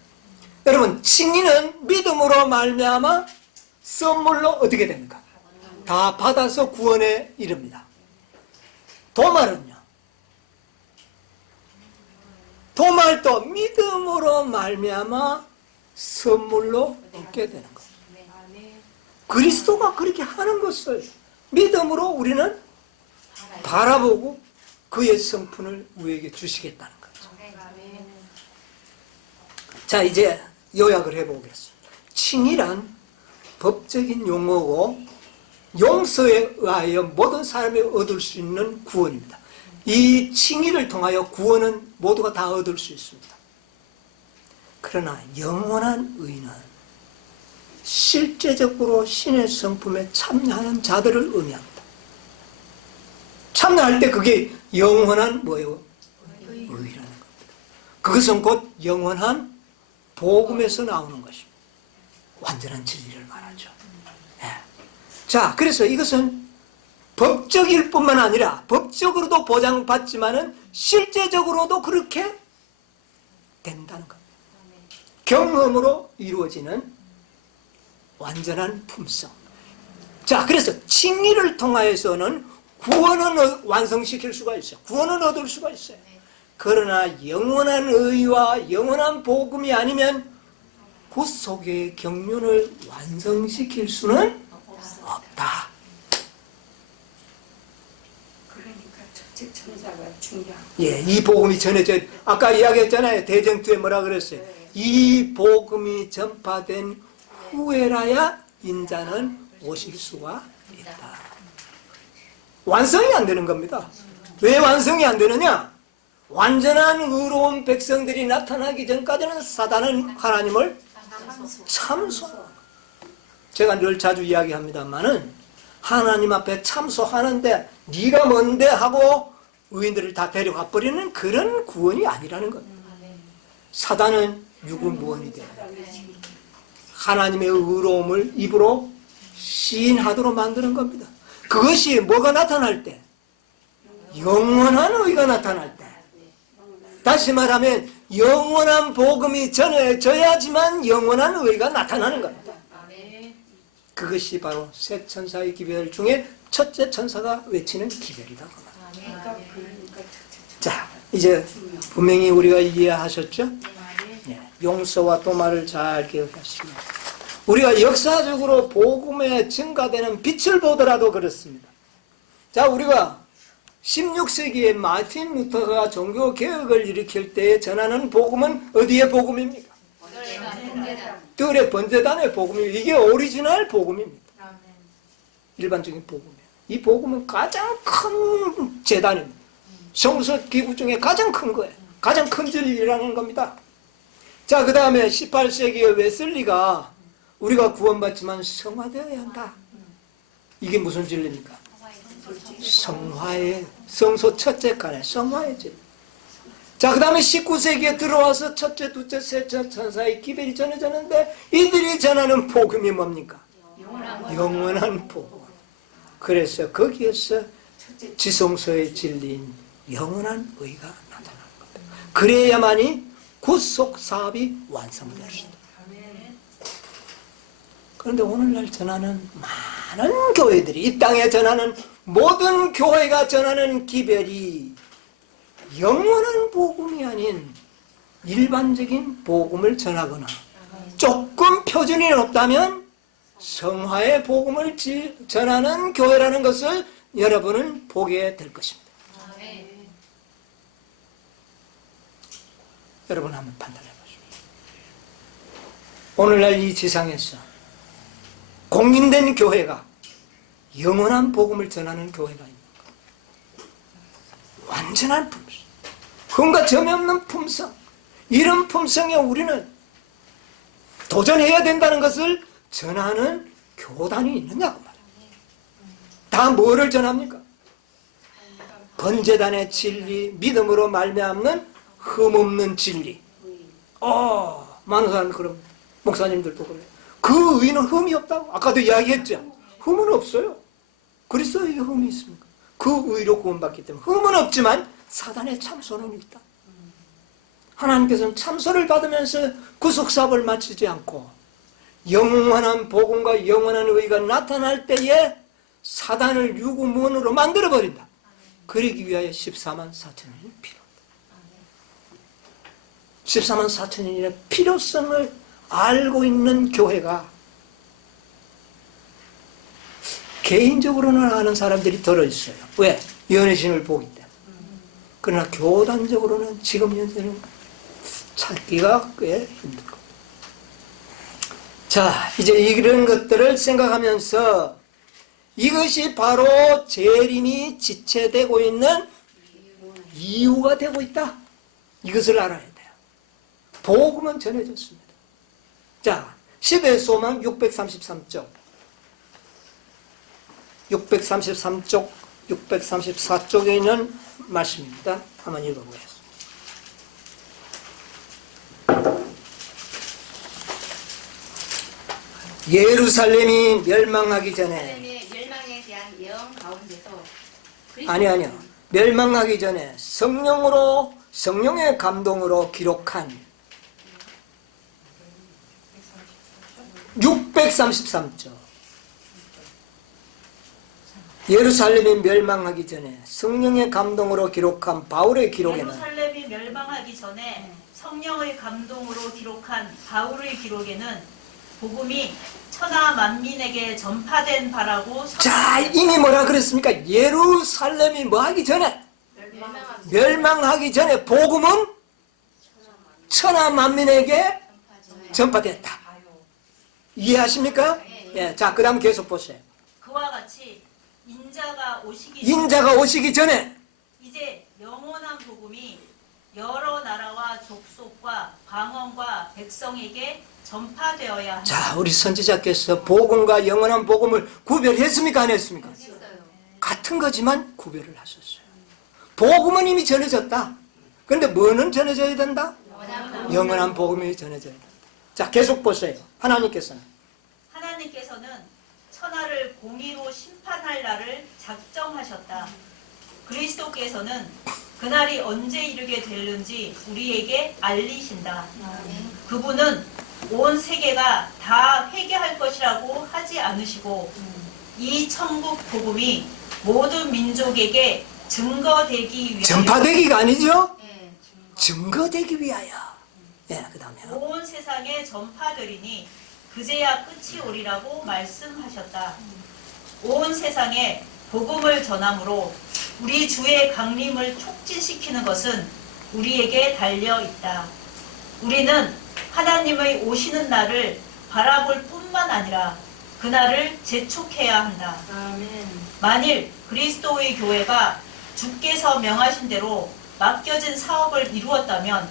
여러분, 칭의는 믿음으로 말미암아 선물로 어떻게 됩니까? 다 받아서 구원에 이릅니다. 도말은요? 도말도 믿음으로 말미암아 선물로 얻게 되는 겁니다. 그리스도가 그렇게 하는 것을 믿음으로 우리는 바라보고 그의 성품을 우리에게 주시겠다는 거죠. 자, 이제 요약을 해보겠습니다. 칭의란 법적인 용어고 용서에 의하여 모든 사람이 얻을 수 있는 구원입니다. 이 칭의를 통하여 구원은 모두가 다 얻을 수 있습니다. 그러나 영원한 의는 실제적으로 신의 성품에 참여하는 자들을 의미합니다. 참여할 때 그게 영원한 뭐예요? 의라는 겁니다. 그것은 곧 영원한 복음에서 나오는 것입니다. 완전한 진리를 말하죠. 예. 자, 그래서 이것은 법적일 뿐만 아니라 법적으로도 보장받지만은 실제적으로도 그렇게 된다는 겁니다. 경험으로 이루어지는 완전한 품성. 자, 그래서 칭의를 통하여서는 구원은 완성시킬 수가 있어요. 구원은 얻을 수가 있어요. 그러나 영원한 의와 영원한 복음이 아니면 그 속의 경륜을 완성시킬 수는 없다. 그러니까 첫째 천사가 중요한. 예, 이 복음이 전해져, 아까 이야기했잖아요. 대전투에 뭐라 그랬어요? 이 복음이 전파된 후에라야 인자는 오실 수가 있다. 완성이 안 되는 겁니다. 왜 완성이 안 되느냐? 완전한 의로운 백성들이 나타나기 전까지는 사단은 하나님을 참소합니다. 제가 늘 자주 이야기합니다만은 하나님 앞에 참소하는데 네가 뭔데 하고 의인들을 다 데려가 버리는 그런 구원이 아니라는 겁니다. 사단은 유구무원이 돼요. 하나님의 의로움을 입으로 시인하도록 만드는 겁니다. 그것이 뭐가 나타날 때? 영원한 의가 나타날 때. 다시 말하면 영원한 복음이 전해져야지만 영원한 의가 나타나는 겁니다. 그것이 바로 세 천사의 기별 중에 첫째 천사가 외치는 기별이다. 그러니까 자, 이제 분명히 우리가 이해하셨죠? 네, 용서와 도말을 잘 기억하시고 우리가 역사적으로 복음에 증가되는 빛을 보더라도 그렇습니다. 자, 우리가 16세기에 마틴 루터가 종교 개혁을 일으킬 때 전하는 복음은 어디의 복음입니까? 뜰의 번제단의 복음입니다. 이게 오리지널 복음입니다. 일반적인 복음이에요. 이 복음은 가장 큰 재단입니다. 성서 기구 중에 가장 큰 거예요. 가장 큰 진리라는 겁니다. 자, 그 다음에 18세기의 웨슬리가 우리가 구원받지만 성화되어야 한다. 이게 무슨 진리입니까? 성화의 성소 첫째 칸에 성화의 집. 자, 그 다음에 19세기에 들어와서 첫째, 둘째, 셋째 천사의 기별이 전해졌는데 이들이 전하는 복음이 뭡니까? 영원한 복음. 그래서 거기에서 지성소의 진리인 영원한 의가 나타나는 겁니다. 그래야만이 구속 사업이 완성되었습니다. 그런데 오늘날 전하는 많은 교회들이, 이 땅에 전하는 모든 교회가 전하는 기별이 영원한 복음이 아닌 일반적인 복음을 전하거나 조금 표준이 높다면 성화의 복음을 전하는 교회라는 것을 여러분은 보게 될 것입니다. 여러분 한번 판단해 보십시오. 오늘날 이 지상에서 공인된 교회가 영원한 복음을 전하는 교회가 있는가? 완전한 품성, 흠과 점이 없는 품성, 이런 품성에 우리는 도전해야 된다는 것을 전하는 교단이 있느냐고 말이에요. 다 뭐를 전합니까? 번제단의 진리, 믿음으로 말미암는 흠없는 진리. 많은 사람들 그럼 목사님들도 그래요. 그 의는 흠이 없다고. 아까도 이야기했죠. 흠은 없어요. 그리스도에게 흠이 있습니까? 그 의로 구원받기 때문에 흠은 없지만 사단의 참소는 있다. 하나님께서는 참소를 받으면서 구속사업을 마치지 않고 영원한 복음과 영원한 의가 나타날 때에 사단을 유구무원으로 만들어버린다. 그러기 위하여 14만 4천년이 필요합니다. 14만 4천년의 필요성을 알고 있는 교회가 개인적으로는 아는 사람들이 들어있어요. 왜? 연애신을 보기 때문에. 그러나 교단적으로는 지금 현재는 찾기가 꽤 힘들 겁니다. 자, 이제 이런 것들을 생각하면서 이것이 바로 재림이 지체되고 있는 이유가 되고 있다. 이것을 알아야 돼요. 복음은 전해졌습니다. 자, 시대의 소망 633쪽, 633쪽, 634쪽에 있는 말씀입니다. 한번 읽어보겠습니다. 예루살렘이 멸망하기 전에, 하나님의 멸망에 대한 예언 가운데서 아니요. 멸망하기 전에 성령의 감동으로 기록한 633쪽. 예루살렘이 멸망하기 전에 성령의 감동으로 기록한 바울의 기록에는 예루살렘이 멸망하기 전에 성령의 감동으로 기록한 바울의 기록에는 복음이 천하 만민에게 전파된 바라고. 자, 이미 뭐라 그랬습니까? 예루살렘이 뭐 하기 전에, 멸망하기 전에 복음은 천하 만민에게 전파됐다. 이해하십니까? 예, 자, 그 다음 계속 보세요. 그와 같이 인자가 오시기 전에 이제 영원한 복음이 여러 나라와 족속과 방언과 백성에게 전파되어야 한다. 자, 우리 선지자께서 복음과 영원한 복음을 구별했습니까? 안 했습니까? 같은 거지만 구별을 하셨어요. 복음은 이미 전해졌다. 그런데 뭐는 전해져야 된다? 영원한 복음이 전해져야 된다. 자, 계속 보세요. 하나님께서는 천하를 공의로 심판할 날을 작정하셨다. 그리스도께서는 그날이 언제 이르게 될는지 우리에게 알리신다. 그분은 온 세계가 다 회개할 것이라고 하지 않으시고 이 천국 복음이 모든 민족에게 증거되기 위하여, 전파되기가 아니죠? 증거되기 위하여. 예, 그 다음에 온 세상에 전파되리니 그제야 끝이 오리라고 말씀하셨다. 온 세상에 복음을 전함으로 우리 주의 강림을 촉진시키는 것은 우리에게 달려 있다. 우리는 하나님의 오시는 날을 바라볼 뿐만 아니라 그날을 재촉해야 한다. 만일 그리스도의 교회가 주께서 명하신 대로 맡겨진 사업을 이루었다면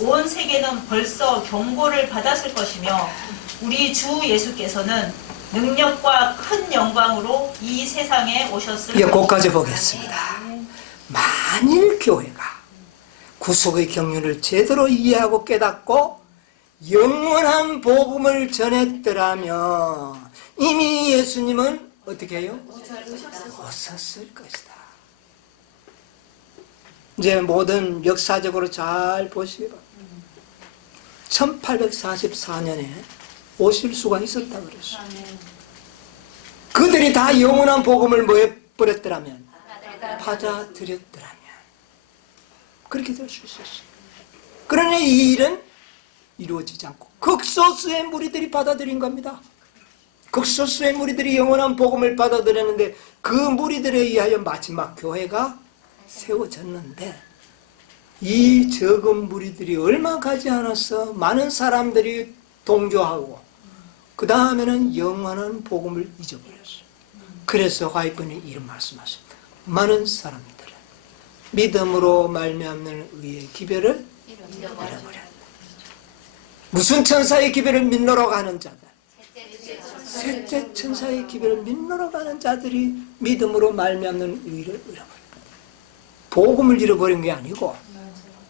온 세계는 벌써 경고를 받았을 것이며 우리 주 예수께서는 능력과 큰 영광으로 이 세상에 오셨을 예, 것이다. 거기까지 보겠습니다. 만일 교회가 구속의 경륜을 제대로 이해하고 깨닫고 영원한 복음을 전했더라면 이미 예수님은 어떻게 해요? 오셨을 것이다. 이제 모든 역사적으로 잘 보시기 바랍니다. 1844년에 오실 수가 있었다 그랬어요. 그들이 다 영원한 복음을 뭐 해버렸더라면, 받아들였더라면 그렇게 될 수 있었어요. 그러나 이 일은 이루어지지 않고 극소수의 무리들이 받아들인 겁니다. 극소수의 무리들이 영원한 복음을 받아들였는데 그 무리들에 의하여 마지막 교회가 세워졌는데 이 적은 무리들이 얼마 가지 않아서 많은 사람들이 동조하고 그 다음에는 영원한 복음을 잊어버렸어요. 그래서 화이트는 이런 말씀하십니다. 많은 사람들은 믿음으로 말미암는 의의 기별을 잃어버렸다. 무슨 천사의 기별을 믿노러 가는 자들, 셋째 천사의 기별을 믿노러 가는 자들이 믿음으로 말미암는 의를 잃어버렸다. 복음을 잃어버린 게 아니고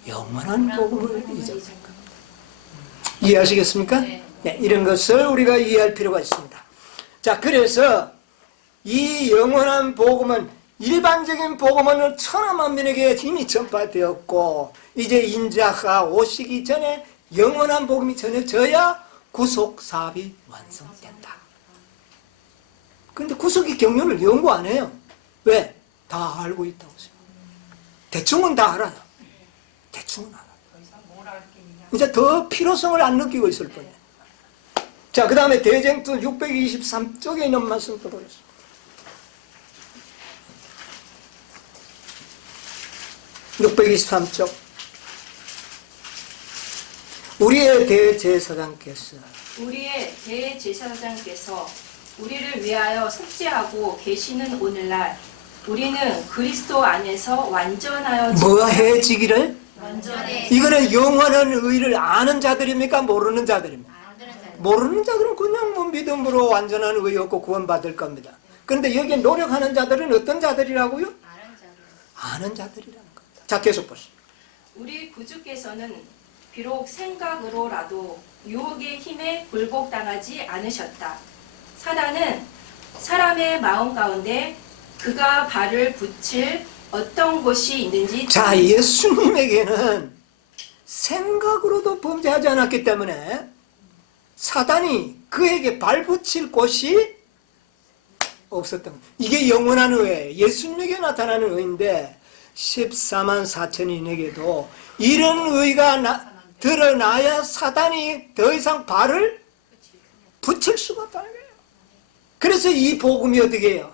영원한 복음을 잊어버린 것. 이해하시겠습니까? 네, 이런 것을 우리가 이해할 필요가 있습니다. 자, 그래서 이 영원한 복음은 일반적인 복음은 천하만민에게 이미 전파되었고 이제 인자가 오시기 전에 영원한 복음이 전해져야 구속 사업이 완성된다. 그런데 구속의 경륜을 연구 안 해요. 왜? 다 알고 있다고 생각해요. 대충은 다 알아요. 대충은 알아요. 이제 더 필요성을 안 느끼고 있을 뿐이에요. 자, 그 다음에 대쟁투 623쪽에 있는 말씀 또 보겠습니다. (623쪽) 우리의 대제사장께서 우리를 위하여 속죄하고 계시는 오늘날 우리는 그리스도 안에서 완전하여 뭐 해지기를? 완전히 이거는 영원한 의를 아는 자들입니까? 모르는 자들입니까? 만드는 자들. 모르는 자들은 그냥 뭐 믿음으로 완전한 의에 얻고 구원받을 겁니다. 그런데 여기에 노력하는 자들은 어떤 자들이라고요? 아는 자들. 아는 자들이라는 겁니다. 자, 계속 보시죠. 우리 구주께서는 비록 생각으로라도 유혹의 힘에 굴복당하지 않으셨다. 사단은 사람의 마음 가운데 그가 발을 붙일 어떤 곳이 있는지 자, 예수님에게는 생각으로도 범죄하지 않았기 때문에 사단이 그에게 발붙일 곳이 없었던 거예요. 이게 영원한 의예요. 예수님에게 나타나는 의인데 14만 4천인에게도 이런 의가 드러나야 사단이 더 이상 발을 붙일 수가 없다는 거예요. 그래서 이 복음이 어떻게 해요?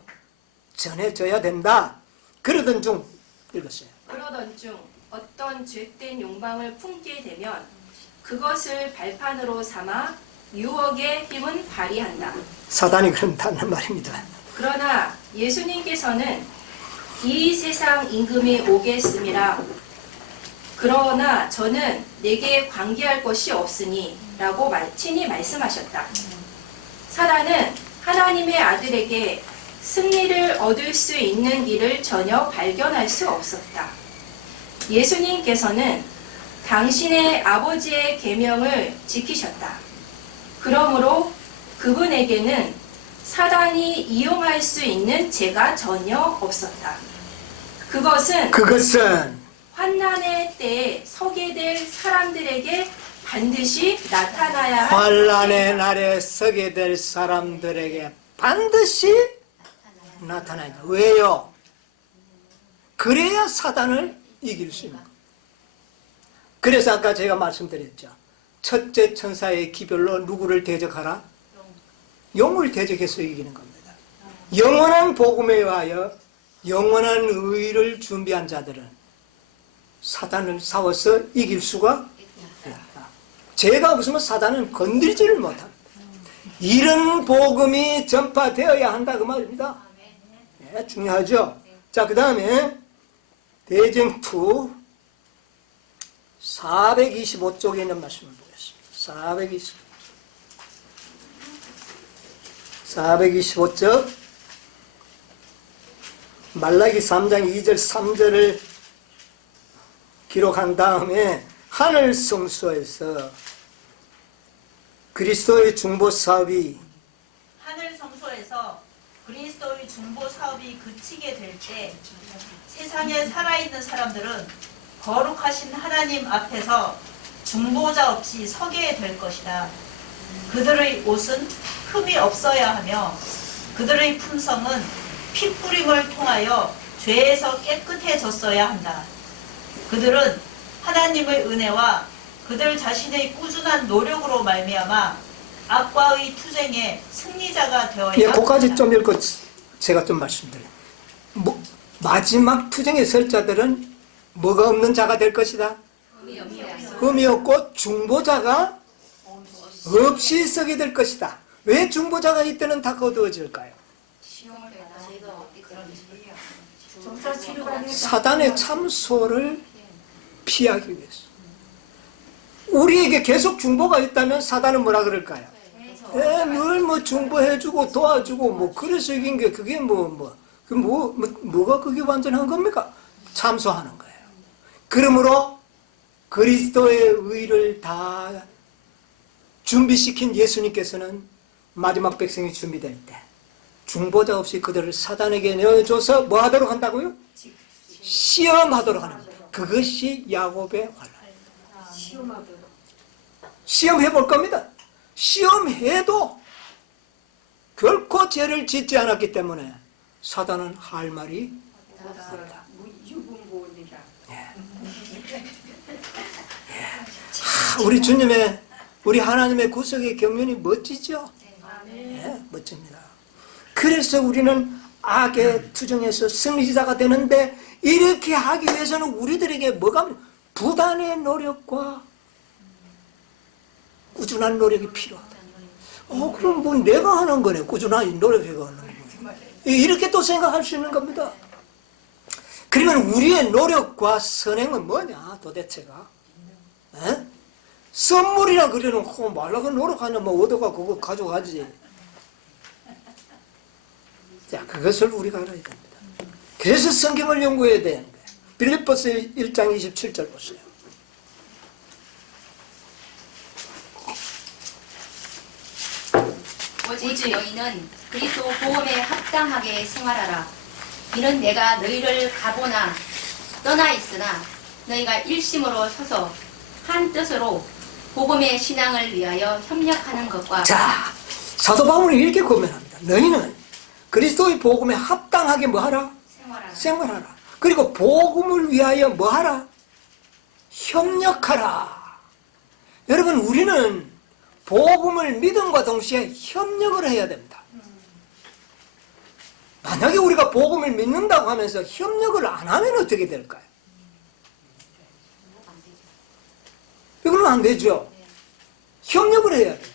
전해져야 된다. 그러던 중 읽었어요. 그러던 중 어떤 죄된 욕망을 품게 되면 그것을 발판으로 삼아 유혹의 힘은 발휘한다. 사단이 그런다는 말입니다. 그러나 예수님께서는 이 세상 임금이 오겠음이라 그러나 저는 내게 관계할 것이 없으니 라고 친히 말씀하셨다. 사단은 하나님의 아들에게 승리를 얻을 수 있는 길을 전혀 발견할 수 없었다. 예수님께서는 당신의 아버지의 계명을 지키셨다. 그러므로 그분에게는 사단이 이용할 수 있는 죄가 전혀 없었다. 그것은 환난의 때에 서게 될 사람들에게 반드시 나타나야 할 환난의 날에 서게 될 사람들에게 반드시 나타나야 돼. 왜요? 그래야 사단을 이길 수 있는 거예요. 그래서 아까 제가 말씀드렸죠. 첫째 천사의 기별로 누구를 대적하라? 영을 대적해서 이기는 겁니다. 영원한 복음에 의하여 영원한 의를 준비한 자들은 사단을 싸워서 이길 수가 있다. 죄가 없으면 사단은 건드리지를 못합니다. 이런 복음이 전파되어야 한다 그 말입니다. 네, 중요하죠. 자, 그 다음에 대쟁투 425쪽에 있는 말씀을 보겠습니다. 425쪽 말라기 3장 2절 3절을 기록한 다음에 하늘 성소에서 그리스도의 중보 사업이 하늘 성소에서 그리스도의 중보 사업이 그치게 될 때 세상에 살아있는 사람들은 거룩하신 하나님 앞에서 중보자 없이 서게 될 것이다. 그들의 옷은 흠이 없어야 하며 그들의 품성은 핏뿌림을 통하여 죄에서 깨끗해졌어야 한다. 그들은 하나님의 은혜와 그들 자신의 꾸준한 노력으로 말미암아 악과의 투쟁에 승리자가 되어야 예, 한다. 그까지 좀 읽고 제가 좀 말씀드려요. 마지막 투쟁에 설 자들은 뭐가 없는 자가 될 것이다. 흠이 없고 중보자가 없이 서게 될 것이다. 왜 중보자가 이때는 다 거두어질까요? 사단의 참소를 피하기 위해서. 우리에게 계속 중보가 있다면 사단은 뭐라 그럴까요? 늘 뭐 중보해주고 도와주고 뭐 그래서 이긴 게 그게 뭐가 그게 완전한 겁니까? 참소하는 거예요. 그러므로 그리스도의 의를 다 준비시킨 예수님께서는 마지막 백성이 준비될 때 중보자 없이 그들을 사단에게 내어줘서 뭐 하도록 한다고요? 시험하도록 하는 거예요. 그것이 야곱의 환란. 시험하도록. 시험해 볼 겁니다. 시험해도 결코 죄를 짓지 않았기 때문에 사단은 할 말이 없다. 유분보리라. 우리 주님의, 우리 하나님의 구속의 경륜이 멋지죠? 예, 멋집니다. 그래서 우리는 악의 투정에서 승리자가 되는데 이렇게 하기 위해서는 우리들에게 뭐가 부단의 노력과 꾸준한 노력이 필요하다. 그럼 뭐 내가 하는 거네. 꾸준하게 노력해가 하는 거네. 이렇게 또 생각할 수 있는 겁니다. 그러면 우리의 노력과 선행은 뭐냐 도대체가? 에? 선물이라 그래놓고 말라고 노력하냐 뭐 얻어가 그거 가져가지. 자, 그것을 우리가 알아야 됩니다. 그래서 성경을 연구해야 되는 거예요. 빌립보서 1장 27절 보세요. 오직 너희는 그리스도 복음에 합당하게 생활하라. 이는 내가 너희를 가보나 떠나 있으나 너희가 일심으로 서서 한 뜻으로 복음의 신앙을 위하여 협력하는 것과 자, 사도 바울은 이렇게 고면합니다. 너희는 그리스도의 복음에 합당하게 뭐하라? 생활하라. 생활하라. 그리고 복음을 위하여 뭐하라? 협력하라. 여러분, 우리는 복음을 믿음과 동시에 협력을 해야 됩니다. 만약에 우리가 복음을 믿는다고 하면서 협력을 안 하면 어떻게 될까요? 이거는 안 되죠. 협력을 해야 돼요.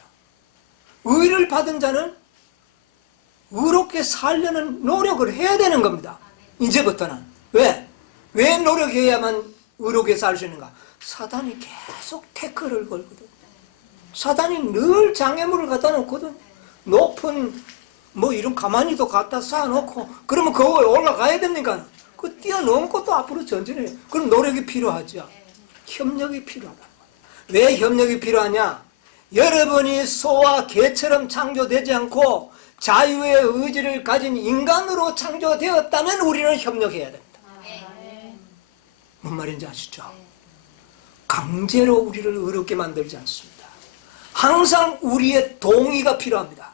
의를 받은 자는 의롭게 살려는 노력을 해야 되는 겁니다. 이제부터는. 왜? 왜 노력해야만 의롭게 살 수 있는가? 사단이 계속 태클을 걸거든. 사단이 늘 장애물을 갖다 놓거든. 높은 뭐 이런 가만히도 갖다 쌓아놓고 그러면 그거에 올라가야 됩니까? 그 뛰어넘고 또 앞으로 전진해요. 그럼 노력이 필요하죠. 협력이 필요하다. 왜 협력이 필요하냐? 여러분이 소와 개처럼 창조되지 않고 자유의 의지를 가진 인간으로 창조되었다면 우리는 협력해야 됩니다. 뭔 말인지 아시죠? 강제로 우리를 의롭게 만들지 않습니다. 항상 우리의 동의가 필요합니다.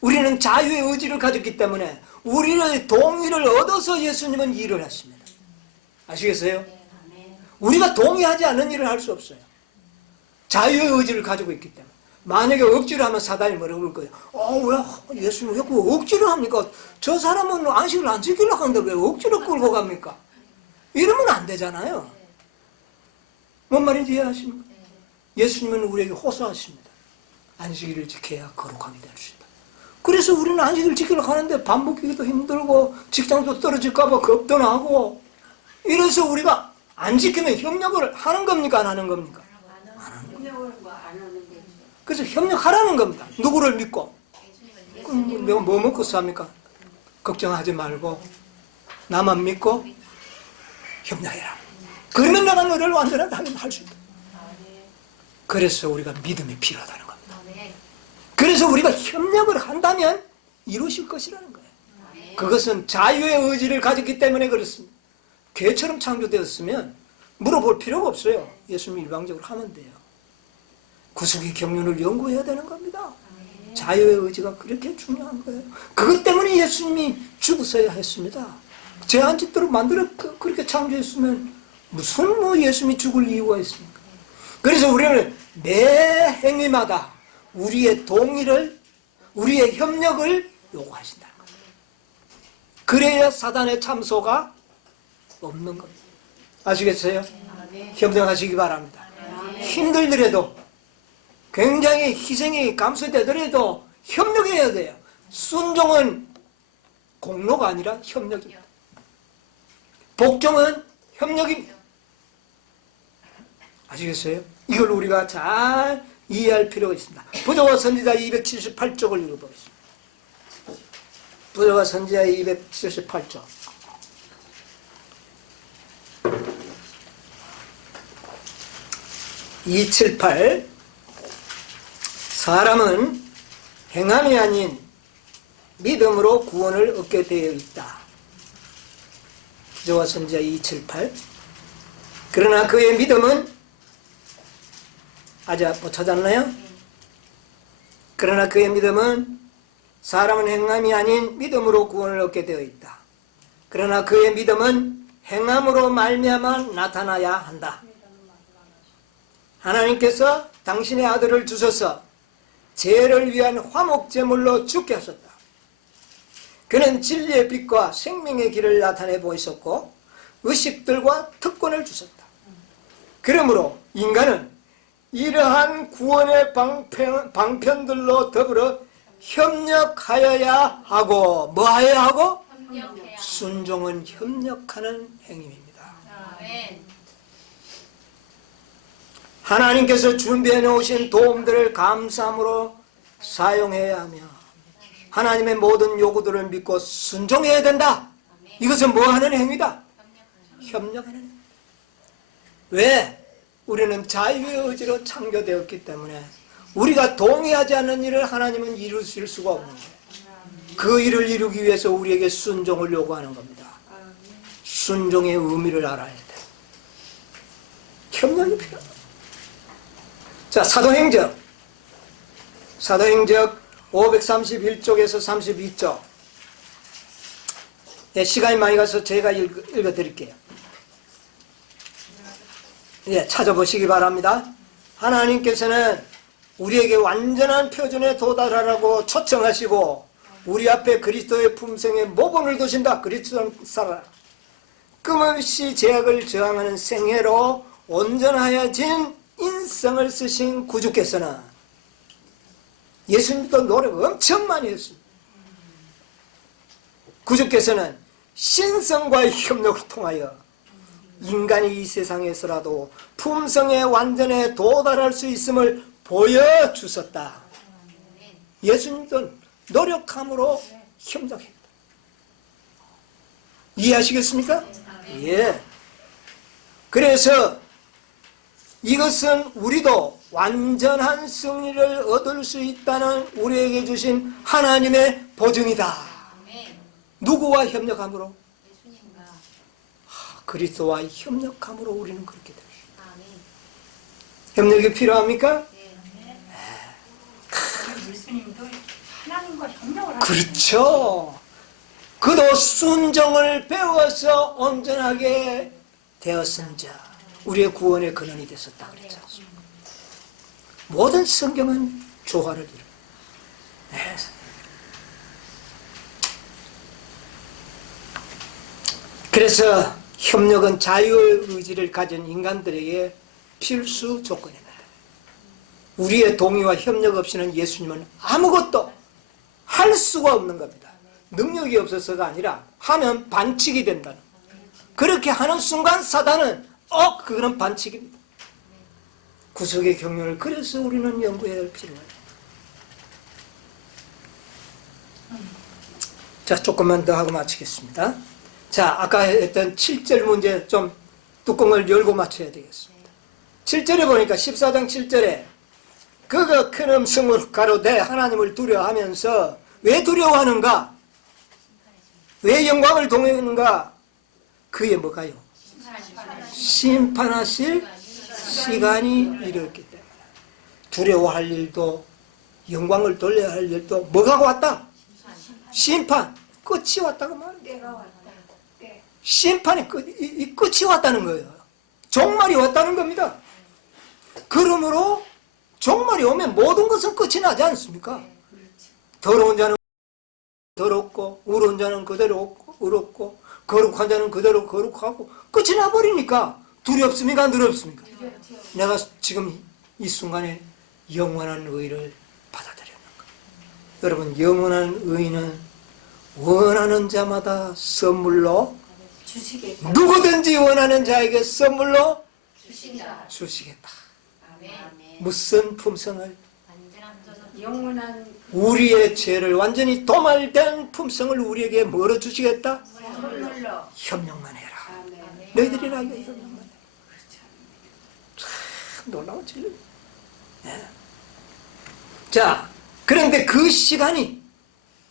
우리는 자유의 의지를 가졌기 때문에 우리의 동의를 얻어서 예수님은 일을 하십니다. 아시겠어요? 우리가 동의하지 않는 일을 할 수 없어요. 자유의 의지를 가지고 있기 때문에. 만약에 억지로 하면 사단이 뭐라고 그럴 거예요? 왜 예수님 왜 억지로 합니까? 저 사람은 안식을 안 지키려고 하는데 왜 억지로 끌고 갑니까? 이러면 안 되잖아요. 뭔 말인지 이해하십니까? 예수님은 우리에게 호소하십니다. 안식일을 지켜야 거룩하게 될 수 있다. 그래서 우리는 안식일 지키려고 하는데 밥 먹기도 힘들고 직장도 떨어질까 봐 겁도 나고 이래서 우리가 안 지키면 협력을 하는 겁니까? 안 하는 겁니까? 협력을 안 하는데. 그래서 협력하라는 겁니다. 누구를 믿고? 그럼 내가 뭐 먹고 삽니까? 걱정하지 말고 나만 믿고 협력해라. 그러면 내가 너를 완전하게 할 수 있다. 그래서 우리가 믿음이 필요하다는 겁니다. 그래서 우리가 협력을 한다면 이루실 것이라는 거예요. 그것은 자유의 의지를 가졌기 때문에 그렇습니다. 개처럼 창조되었으면 물어볼 필요가 없어요. 예수님이 일방적으로 하면 돼요. 구속의 경륜을 연구해야 되는 겁니다. 자유의 의지가 그렇게 중요한 거예요. 그것 때문에 예수님이 죽으셔야 했습니다. 제한 짓대로 만들어 그렇게 창조했으면 무슨 예수님이 죽을 이유가 있습니까? 그래서 우리는 매 행위마다 우리의 동의를, 우리의 협력을 요구하신다는 거예요. 그래야 사단의 참소가 없는 겁니다. 아시겠어요? 협력하시기 바랍니다. 힘들더라도, 굉장히 희생이 감수되더라도 협력해야 돼요. 순종은 공로가 아니라 협력입니다. 복종은 협력입니다. 아시겠어요? 이걸 우리가 잘 이해할 필요가 있습니다. 부조와 선지자 278쪽을 읽어보겠습니다. 부조와 선지자 278쪽. 278. 사람은 행함이 아닌 믿음으로 구원을 얻게 되어 있다. 부조와 선지자 278. 그러나 그의 믿음은 아직 못 찾았나요? 그러나 그의 믿음은 사람은 행함이 아닌 믿음으로 구원을 얻게 되어 있다. 그러나 그의 믿음은 행함으로 말미암아 나타나야 한다. 하나님께서 당신의 아들을 주셔서 죄를 위한 화목제물로 죽게 하셨다. 그는 진리의 빛과 생명의 길을 나타내 보이셨고 의식들과 특권을 주셨다. 그러므로 인간은 이러한 구원의 방편들로 더불어 협력하여야 하고, 뭐 하여야 하고? 협력해야. 순종은 협력하는 행위입니다. 하나님께서 준비해 놓으신 도움들을 감사함으로 사용해야 하며 하나님의 모든 요구들을 믿고 순종해야 된다. 이것은 뭐 하는 행위다? 협력하는 행위. 왜? 우리는 자유의 의지로 창조되었기 때문에 우리가 동의하지 않는 일을 하나님은 이루실 수가 없는 거예요. 그 일을 이루기 위해서 우리에게 순종을 요구하는 겁니다. 순종의 의미를 알아야 돼요. 협력이 필요합니다. 자, 사도행적 531쪽에서 32쪽. 예, 시간이 많이 가서 제가 읽어드릴게요. 예, 찾아보시기 바랍니다. 하나님께서는 우리에게 완전한 표준에 도달하라고 초청하시고 우리 앞에 그리스도의 품성에 모본을 두신다. 그리스도는 살아라. 끊임없이 죄악을 저항하는 생애로 온전하여진 인성을 쓰신 구주께서는 예수님도 노력 엄청 많이 했습니다. 구주께서는 신성과의 협력을 통하여 인간이 이 세상에서라도 품성의 완전에 도달할 수 있음을 보여주셨다. 예수님도 노력함으로 협력합니다. 이해하시겠습니까? 예. 그래서 이것은 우리도 완전한 승리를 얻을 수 있다는 우리에게 주신 하나님의 보증이다. 누구와 협력함으로? 예수님과. 그리스도와 협력함으로 우리는 그렇게 됩니다. 협력이 필요합니까? 예수님도 하나님과 협력을 하시는 그렇죠. 그도 순종을 배워서 온전하게 되었은자 우리의 구원의 근원이 되었다 그랬지 않습니까? 모든 성경은 조화를 이룹니다. 네. 그래서 협력은 자유의 의지를 가진 인간들에게 필수 조건입니다. 우리의 동의와 협력 없이는 예수님은 아무것도 할 수가 없는 겁니다. 능력이 없어서가 아니라 하면 반칙이 된다는 거예요. 그렇게 하는 순간 사단은 그거는 반칙입니다. 구속의 경륜을 그래서 우리는 연구해야 할 필요가 있습니다. 자, 조금만 더 하고 마치겠습니다. 자, 아까 했던 7절 문제 좀 뚜껑을 열고 맞춰야 되겠습니다. 7절에 보니까 14장 7절에 그가 큰 음성을 가로되 하나님을 두려워하면서 왜 두려워하는가? 왜 영광을 동하는가? 그의 뭐가요? 심판하실 시간이 이르렀기 때문에 두려워할 일도 영광을 돌려야 할 일도 뭐가 왔다? 심판, 끝이 왔다고 말합니다. 심판의 끝이 왔다는 거예요. 종말이 왔다는 겁니다. 그러므로 종말이 오면 모든 것은 끝이 나지 않습니까? 더러운 자는 더럽고 의로운 자는 그대로 의롭고 거룩한 자는 그대로 거룩하고 끝이 나버리니까 두렵습니까? 안 두렵습니까? 내가 지금 이 순간에 영원한 의를 받아들였는가? 여러분, 영원한 의는 원하는 자마다 선물로 주시겠다. 누구든지 원하는 자에게 선물로 주신다. 주시겠다. 아멘. 무슨 품성을? 영원한 우리의 죄를 완전히 도말된 품성을 우리에게 뭐로 주시겠다? 선물로. 협력만 해라. 아멘. 너희들이라 이게 협력만 해라. 참 놀라운 진리. 자, 그런데 그 시간이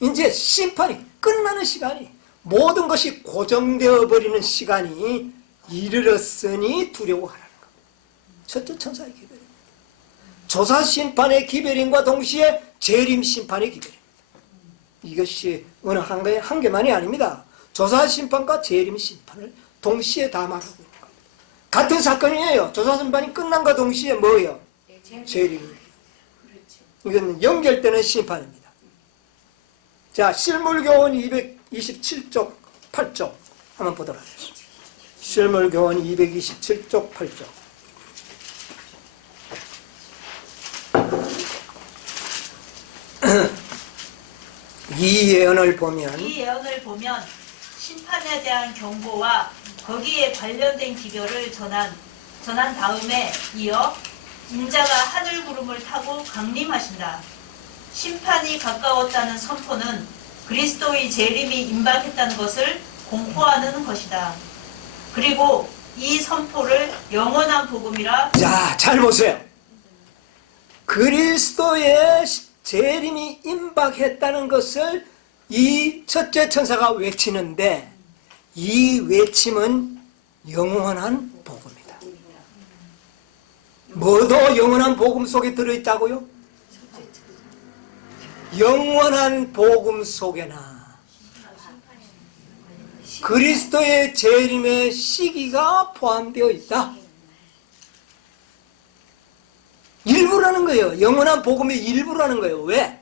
이제 심판이 끝나는 시간이 모든 것이 고정되어 버리는 시간이 이르렀으니 두려워하라는 겁니다. 첫째 천사의 기별입니다. 조사 심판의 기별임과 동시에 재림 심판의 기별입니다. 이것이 어느 한 개만이 아닙니다. 조사 심판과 재림 심판을 동시에 다 말하고 있는 겁니다. 같은 사건이에요. 조사 심판이 끝난과 동시에 뭐예요? 재림이에요. 이건 연결되는 심판입니다. 자, 실물교원 227쪽 8쪽 한번 보도록 하겠습니다. 실물교원 227쪽 8쪽. 이 예언을 보면 이 예언을 보면 심판에 대한 경고와 거기에 관련된 기별을 전한 다음에 이어 인자가 하늘 구름을 타고 강림하신다. 심판이 가까웠다는 선포는 그리스도의 재림이 임박했다는 것을 공포하는 것이다. 그리고 이 선포를 영원한 복음이라. 자, 잘 보세요. 그리스도의 재림이 임박했다는 것을 이 첫째 천사가 외치는데 이 외침은 영원한 복음이다. 뭐도 영원한 복음 속에 들어있다고요? 영원한 복음 속에나 그리스도의 재림의 시기가 포함되어 있다. 일부라는 거예요. 영원한 복음의 일부라는 거예요. 왜?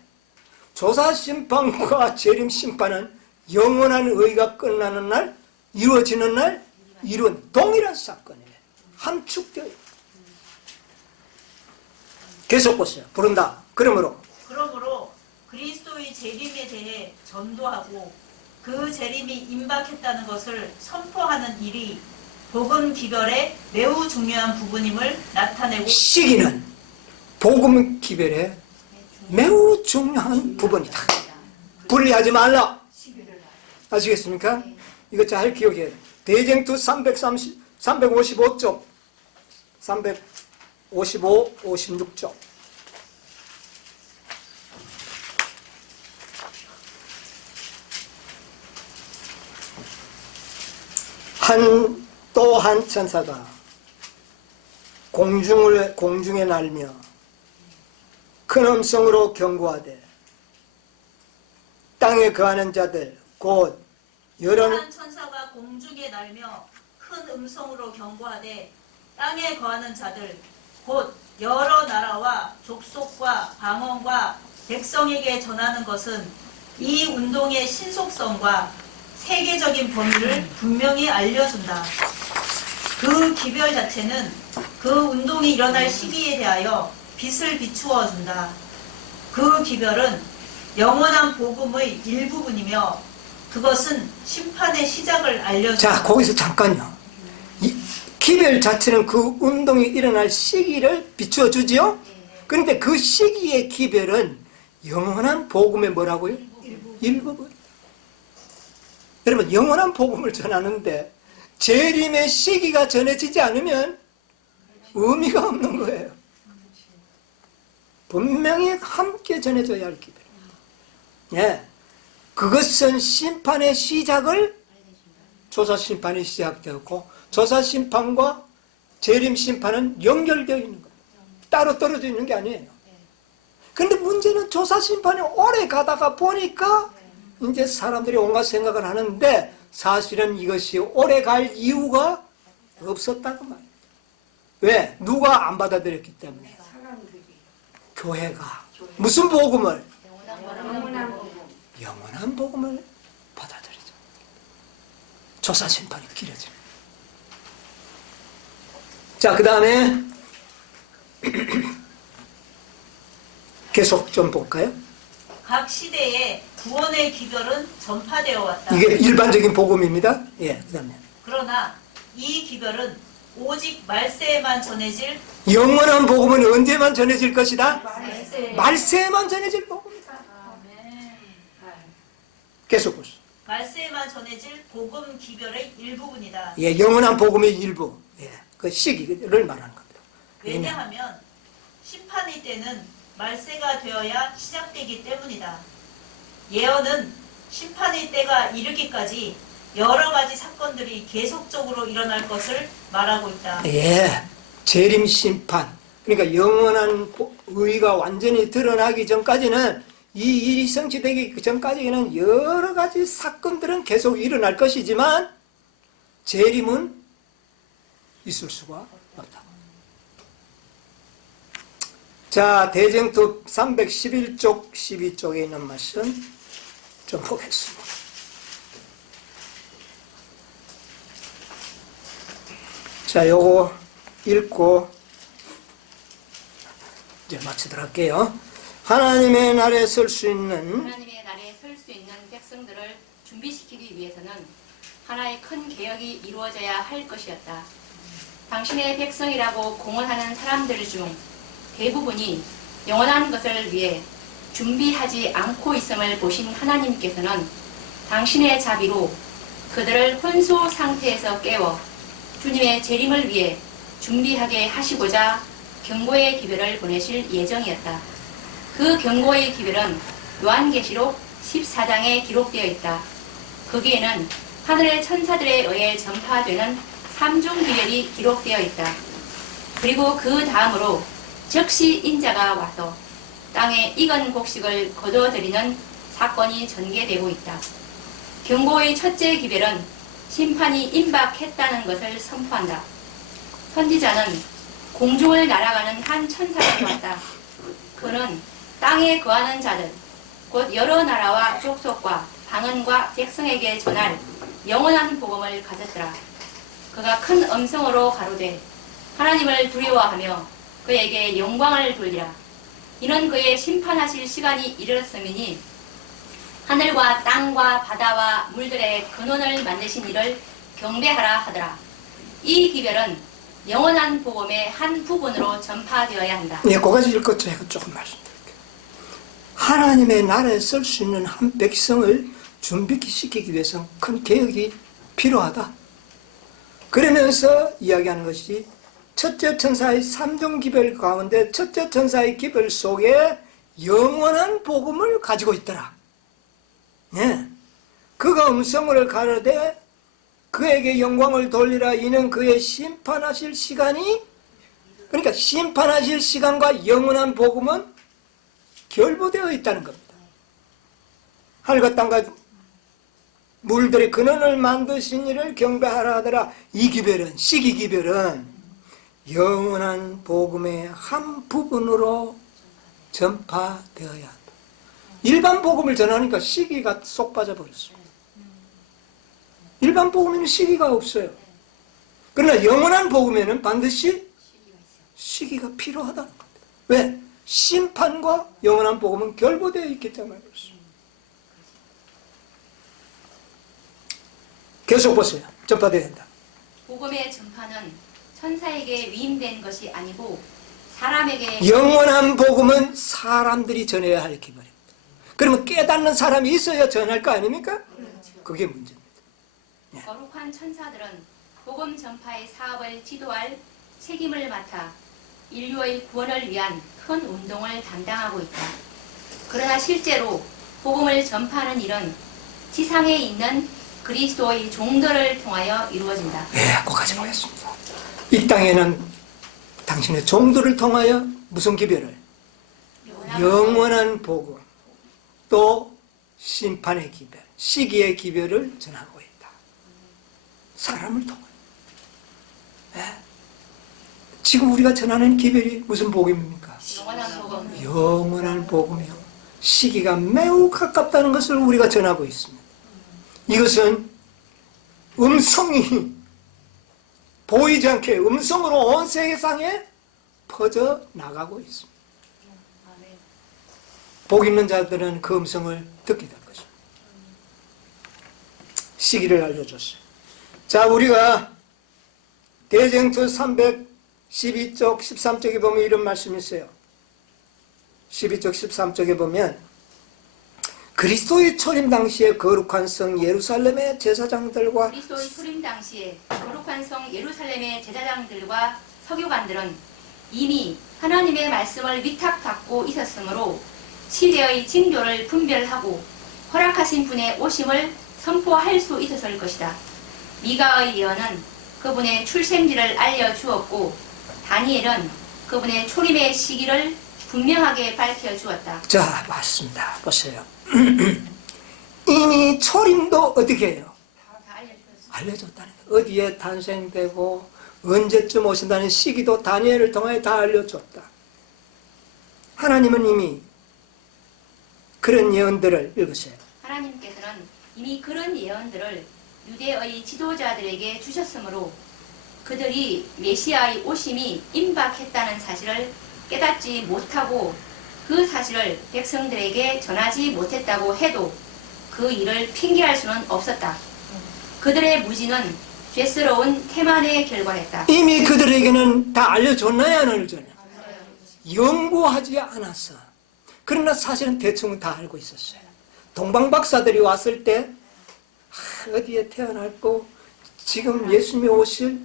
조사 심판과 재림 심판은 영원한 의가 끝나는 날, 이루어지는 날, 이룬 동일한 사건이에요. 함축되어 있다. 계속 보세요. 부른다. 그러므로 그리스도의 재림에 대해 전도하고 그 재림이 임박했다는 것을 선포하는 일이 복음 기별의 매우 중요한 부분임을 나타내고 시기는 복음 기별의 매우 중요한 부분이다. 분리하지 말라. 아시겠습니까? 이거 잘 기억해야 돼요. 대쟁투 355쪽 355, 56쪽 또 한 천사가 공중에 날며 큰 음성으로 경고하되 땅에 거하는 자들 곧 여러 한 천사가 공중에 날며 큰 음성으로 경고하되 땅에 거하는 자들 곧 여러 나라와 족속과 방언과 백성에게 전하는 것은 이 운동의 신속성과 세계적인 범위를 분명히 알려준다. 그 기별 자체는 그 운동이 일어날 시기에 대하여 빛을 비추어 준다. 그 기별은 영원한 복음의 일부분이며 그것은 심판의 시작을 알려준다. 자, 거기서 잠깐요. 이 기별 자체는 그 운동이 일어날 시기를 비추어 주지요. 그런데 그 시기의 기별은 영원한 복음의 뭐라고요? 읽어버린다. 여러분, 영원한 복음을 전하는데 재림의 시기가 전해지지 않으면 의미가 없는 거예요. 분명히 함께 전해져야 할 기도예요. 예. 그것은 심판의 시작을, 조사 심판이 시작되었고 조사 심판과 재림 심판은 연결되어 있는 거예요. 따로 떨어져 있는 게 아니에요. 그런데 문제는 조사 심판이 오래 가다가 보니까 이제 사람들이 온갖 생각을 하는데 사실은 이것이 오래 갈 이유가 없었다고 말이에요. 왜? 누가 안 받아들였기 때문에. 교회가 무슨 복음을? 영원한 복음을 받아들이죠. 조사 심판이 길어져. 자, 그 다음에 계속 좀 볼까요? 각 시대에 구원의 기별은 전파되어 왔다. 이게 일반적인 복음입니다. 예, 그 다음에 그러나 이 기별은 오직 말세에만 전해질 영원한 복음은 언제만 전해질 것이다? 말세에만 전해질 복음이다. 계속 보시죠. 말세에만 전해질 복음 기별의 일부분이다. 예, 영원한 복음의 일부, 예, 그 시기를 말하는 겁니다. 왜냐하면 심판의 때는 말세가 되어야 시작되기 때문이다. 예언은 심판의 때가 이르기까지 여러 가지 사건들이 계속적으로 일어날 것을 말하고 있다. 예, 재림 심판. 그러니까 영원한 의가 완전히 드러나기 전까지는, 이 일이 성취되기 전까지는 여러 가지 사건들은 계속 일어날 것이지만 재림은 있을 수가 없다. 자, 대쟁투 311쪽 12쪽에 있는 말씀 좀 보겠습니다. 자, 요거 읽고 이제 마치도록 할게요. 하나님의 날에 설 수 있는, 하나님의 날에 설 수 있는 백성들을 준비시키기 위해서는 하나의 큰 개혁이 이루어져야 할 것이었다. 당신의 백성이라고 공언하는 사람들 중 대부분이 영원한 것을 위해 준비하지 않고 있음을 보신 하나님께서는 당신의 자비로 그들을 혼수 상태에서 깨워 주님의 재림을 위해 준비하게 하시고자 경고의 기별을 보내실 예정이었다. 그 경고의 기별은 요한계시록 14장에 기록되어 있다. 거기에는 하늘의 천사들에 의해 전파되는 3중 기별이 기록되어 있다. 그리고 그 다음으로 즉시 인자가 와서 땅에 익은 곡식을 거두어들이는 사건이 전개되고 있다. 경고의 첫째 기별은 심판이 임박했다는 것을 선포한다. 선지자는 공중을 날아가는 한 천사를 보았다. 그는 땅에 거하는 자들, 곧 여러 나라와 족속과 방언과 백성에게 전할 영원한 복음을 가졌더라. 그가 큰 음성으로 가로되 하나님을 두려워하며 그에게 영광을 돌리라. 이는 그의 심판하실 시간이 이르렀음이니 하늘과 땅과 바다와 물들의 근원을 만드신 이를 경배하라 하더라. 이 기별은 영원한 복음의 한 부분으로 전파되어야 한다. 예, 그까지 읽고 제가 조금 말씀드릴게요. 하나님의 나라에 설 수 있는 한 백성을 준비시키기 위해서 큰 개혁이 필요하다. 그러면서 이야기하는 것이 첫째 천사의 3중 기별 가운데 첫째 천사의 기별 속에 영원한 복음을 가지고 있더라. 예. 그가 음성을 가르되 그에게 영광을 돌리라. 이는 그의 심판하실 시간이, 그러니까 심판하실 시간과 영원한 복음은 결부되어 있다는 겁니다. 하늘과 땅과 물들의 근원을 만드신 이를 경배하라 하더라. 이 기별은, 시기 기별은 영원한 복음의 한 부분으로 전파되어야 한다. 일반 복음을 전하니까 시기가 쏙 빠져버렸습니다. 일반 복음에는 시기가 없어요. 그러나 영원한 복음에는 반드시 시기가 필요하다는 겁니다. 왜? 심판과 영원한 복음은 결부되어 있기 때문에 그렇습니다. 계속 보세요. 전파되어야 한다. 복음의 전파는 천사에게 위임된 것이 아니고 사람에게, 영원한 복음은 사람들이 전해야 할 기별입니다. 그러면 깨닫는 사람이 있어야 전할 거 아닙니까? 그게 문제입니다. 거룩한 천사들은 복음 전파의 사업을 지도할 책임을 맡아 인류의 구원을 위한 큰 운동을 담당하고 있다. 그러나 실제로 복음을 전파하는 일은 지상에 있는 그리스도의 종들을 통하여 이루어진다. 네, 거기까지 보겠습니다. 이 땅에는 당신의 종들을 통하여 무슨 기별을? 영원한 복음, 또 심판의 기별, 시기의 기별을 전하고 있다. 사람을 통하여. 네. 지금 우리가 전하는 기별이 무슨 복음입니까? 영원한 복음. 영원한 복음이요. 시기가 매우 가깝다는 것을 우리가 전하고 있습니다. 이것은 음성이 보이지 않게 음성으로 온 세상에 퍼져 나가고 있습니다. 복 있는 자들은 그 음성을 듣게 될 것입니다. 시기를 알려줬어요. 자, 우리가 대쟁투 312쪽 13쪽에 보면 이런 말씀이 있어요. 12쪽 13쪽에 보면 그리스도의 초림 당시에 거룩한 성 예루살렘의 제사장들과 그리스도의 초림 당시에 거룩한 성 예루살렘의 제사장들과 서기관들은 이미 하나님의 말씀을 위탁받고 있었으므로 시대의 징조를 분별하고 허락하신 분의 오심을 선포할 수 있었을 것이다. 미가의 예언은 그분의 출생지를 알려주었고 다니엘은 그분의 초림의 시기를 분명하게 밝혀주었다. 자, 맞습니다. 보세요. 이미 초림도 어떻게 해요? 다 알려주었어. 알려줬다는 거예요. 어디에 탄생되고 언제쯤 오신다는 시기도 다니엘을 통해 다 알려줬다. 하나님은 이미 그런 예언들을 읽으세요. 하나님께서는 이미 그런 예언들을 유대의 지도자들에게 주셨으므로 그들이 메시아의 오심이 임박했다는 사실을 깨닫지 못하고 그 사실을 백성들에게 전하지 못했다고 해도 그 일을 핑계할 수는 없었다. 그들의 무지는 죄스러운 태만에 결과했다. 이미 그들에게는 다 알려줬나요? 안 알려줬나요? 연구하지 않았어. 그러나 사실은 대충 다 알고 있었어요. 동방박사들이 왔을 때 어디에 태어났고 지금 예수님이 오실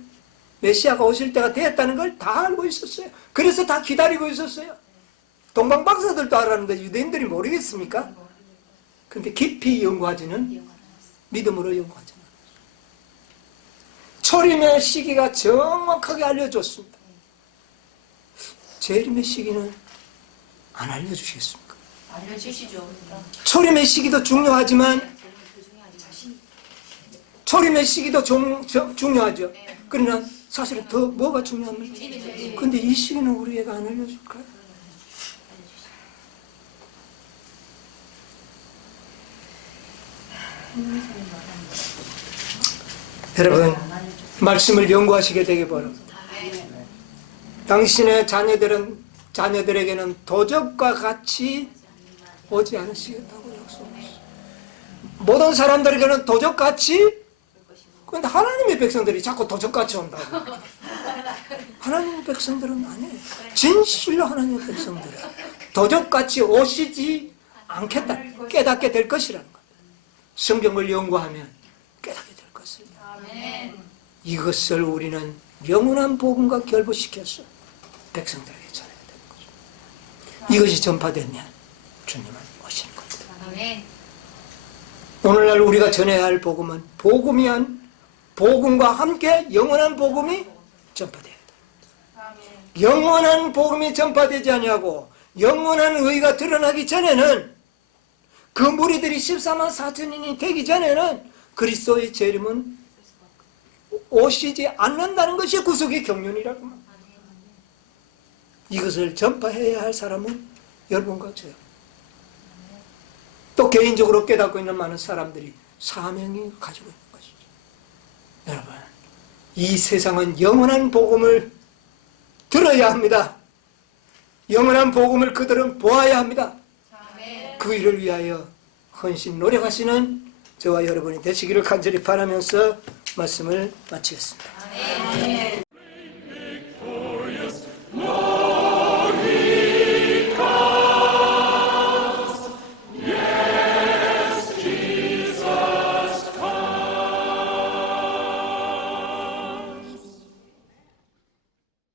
메시아가 오실 때가 되었다는 걸 다 알고 있었어요. 그래서 다 기다리고 있었어요. 동방박사들도 알았는데 유대인들이 모르겠습니까? 그런데 깊이 연구하지는 믿음으로 연구하지 않았어요. 초림의 시기가 정확하게 알려줬습니다. 재림의 시기는 안 알려주시겠습니까? 알려주시죠. 초림의 시기도 중요하지만 초림의 시기도 중요하죠. 그러나 사실은 더 뭐가 중요합니까? 근데 이 시기는 우리에게 안 알려줄까요? 여러분, 말씀을 연구하시게 되기 바랍니다. 당신의 자녀들에게는 도적과 같이 오지 않으시겠다고 약속하셨어요. 모든 사람들에게는 도적같이, 그런데 하나님의 백성들이 자꾸 도적같이 온다고. 하나님의 백성들은 아니에요. 진실로 하나님의 백성들은 도적같이 오시지 않겠다. 깨닫게 될 것이라는 거예요. 성경을 연구하면 깨닫게 될 것입니다. 이것을 우리는 영원한 복음과 결부시켜서 백성들에게 전해야 되는 거죠. 이것이 전파되면 주님은 오시는 겁니다. 아멘. 오늘날 우리가 전해야 할 복음은 복음과 함께 영원한 복음이 전파돼야 돼. 영원한 복음이 전파되지 아니하고 영원한 의가 드러나기 전에는 그 무리들이 14만 4천인이 되기 전에는 그리스도의 재림은 오시지 않는다는 것이 구속의 경륜이라고 합니다. 이것을 전파해야 할 사람은 여러분과 저요. 또 개인적으로 깨닫고 있는 많은 사람들이 사명이 가지고 있는 것이죠. 여러분, 이 세상은 영원한 복음을 들어야 합니다. 영원한 복음을 그들은 보아야 합니다. 그 일을 위하여 헌신 노력하시는 저와 여러분이 되시기를 간절히 바라면서 말씀을 마치겠습니다.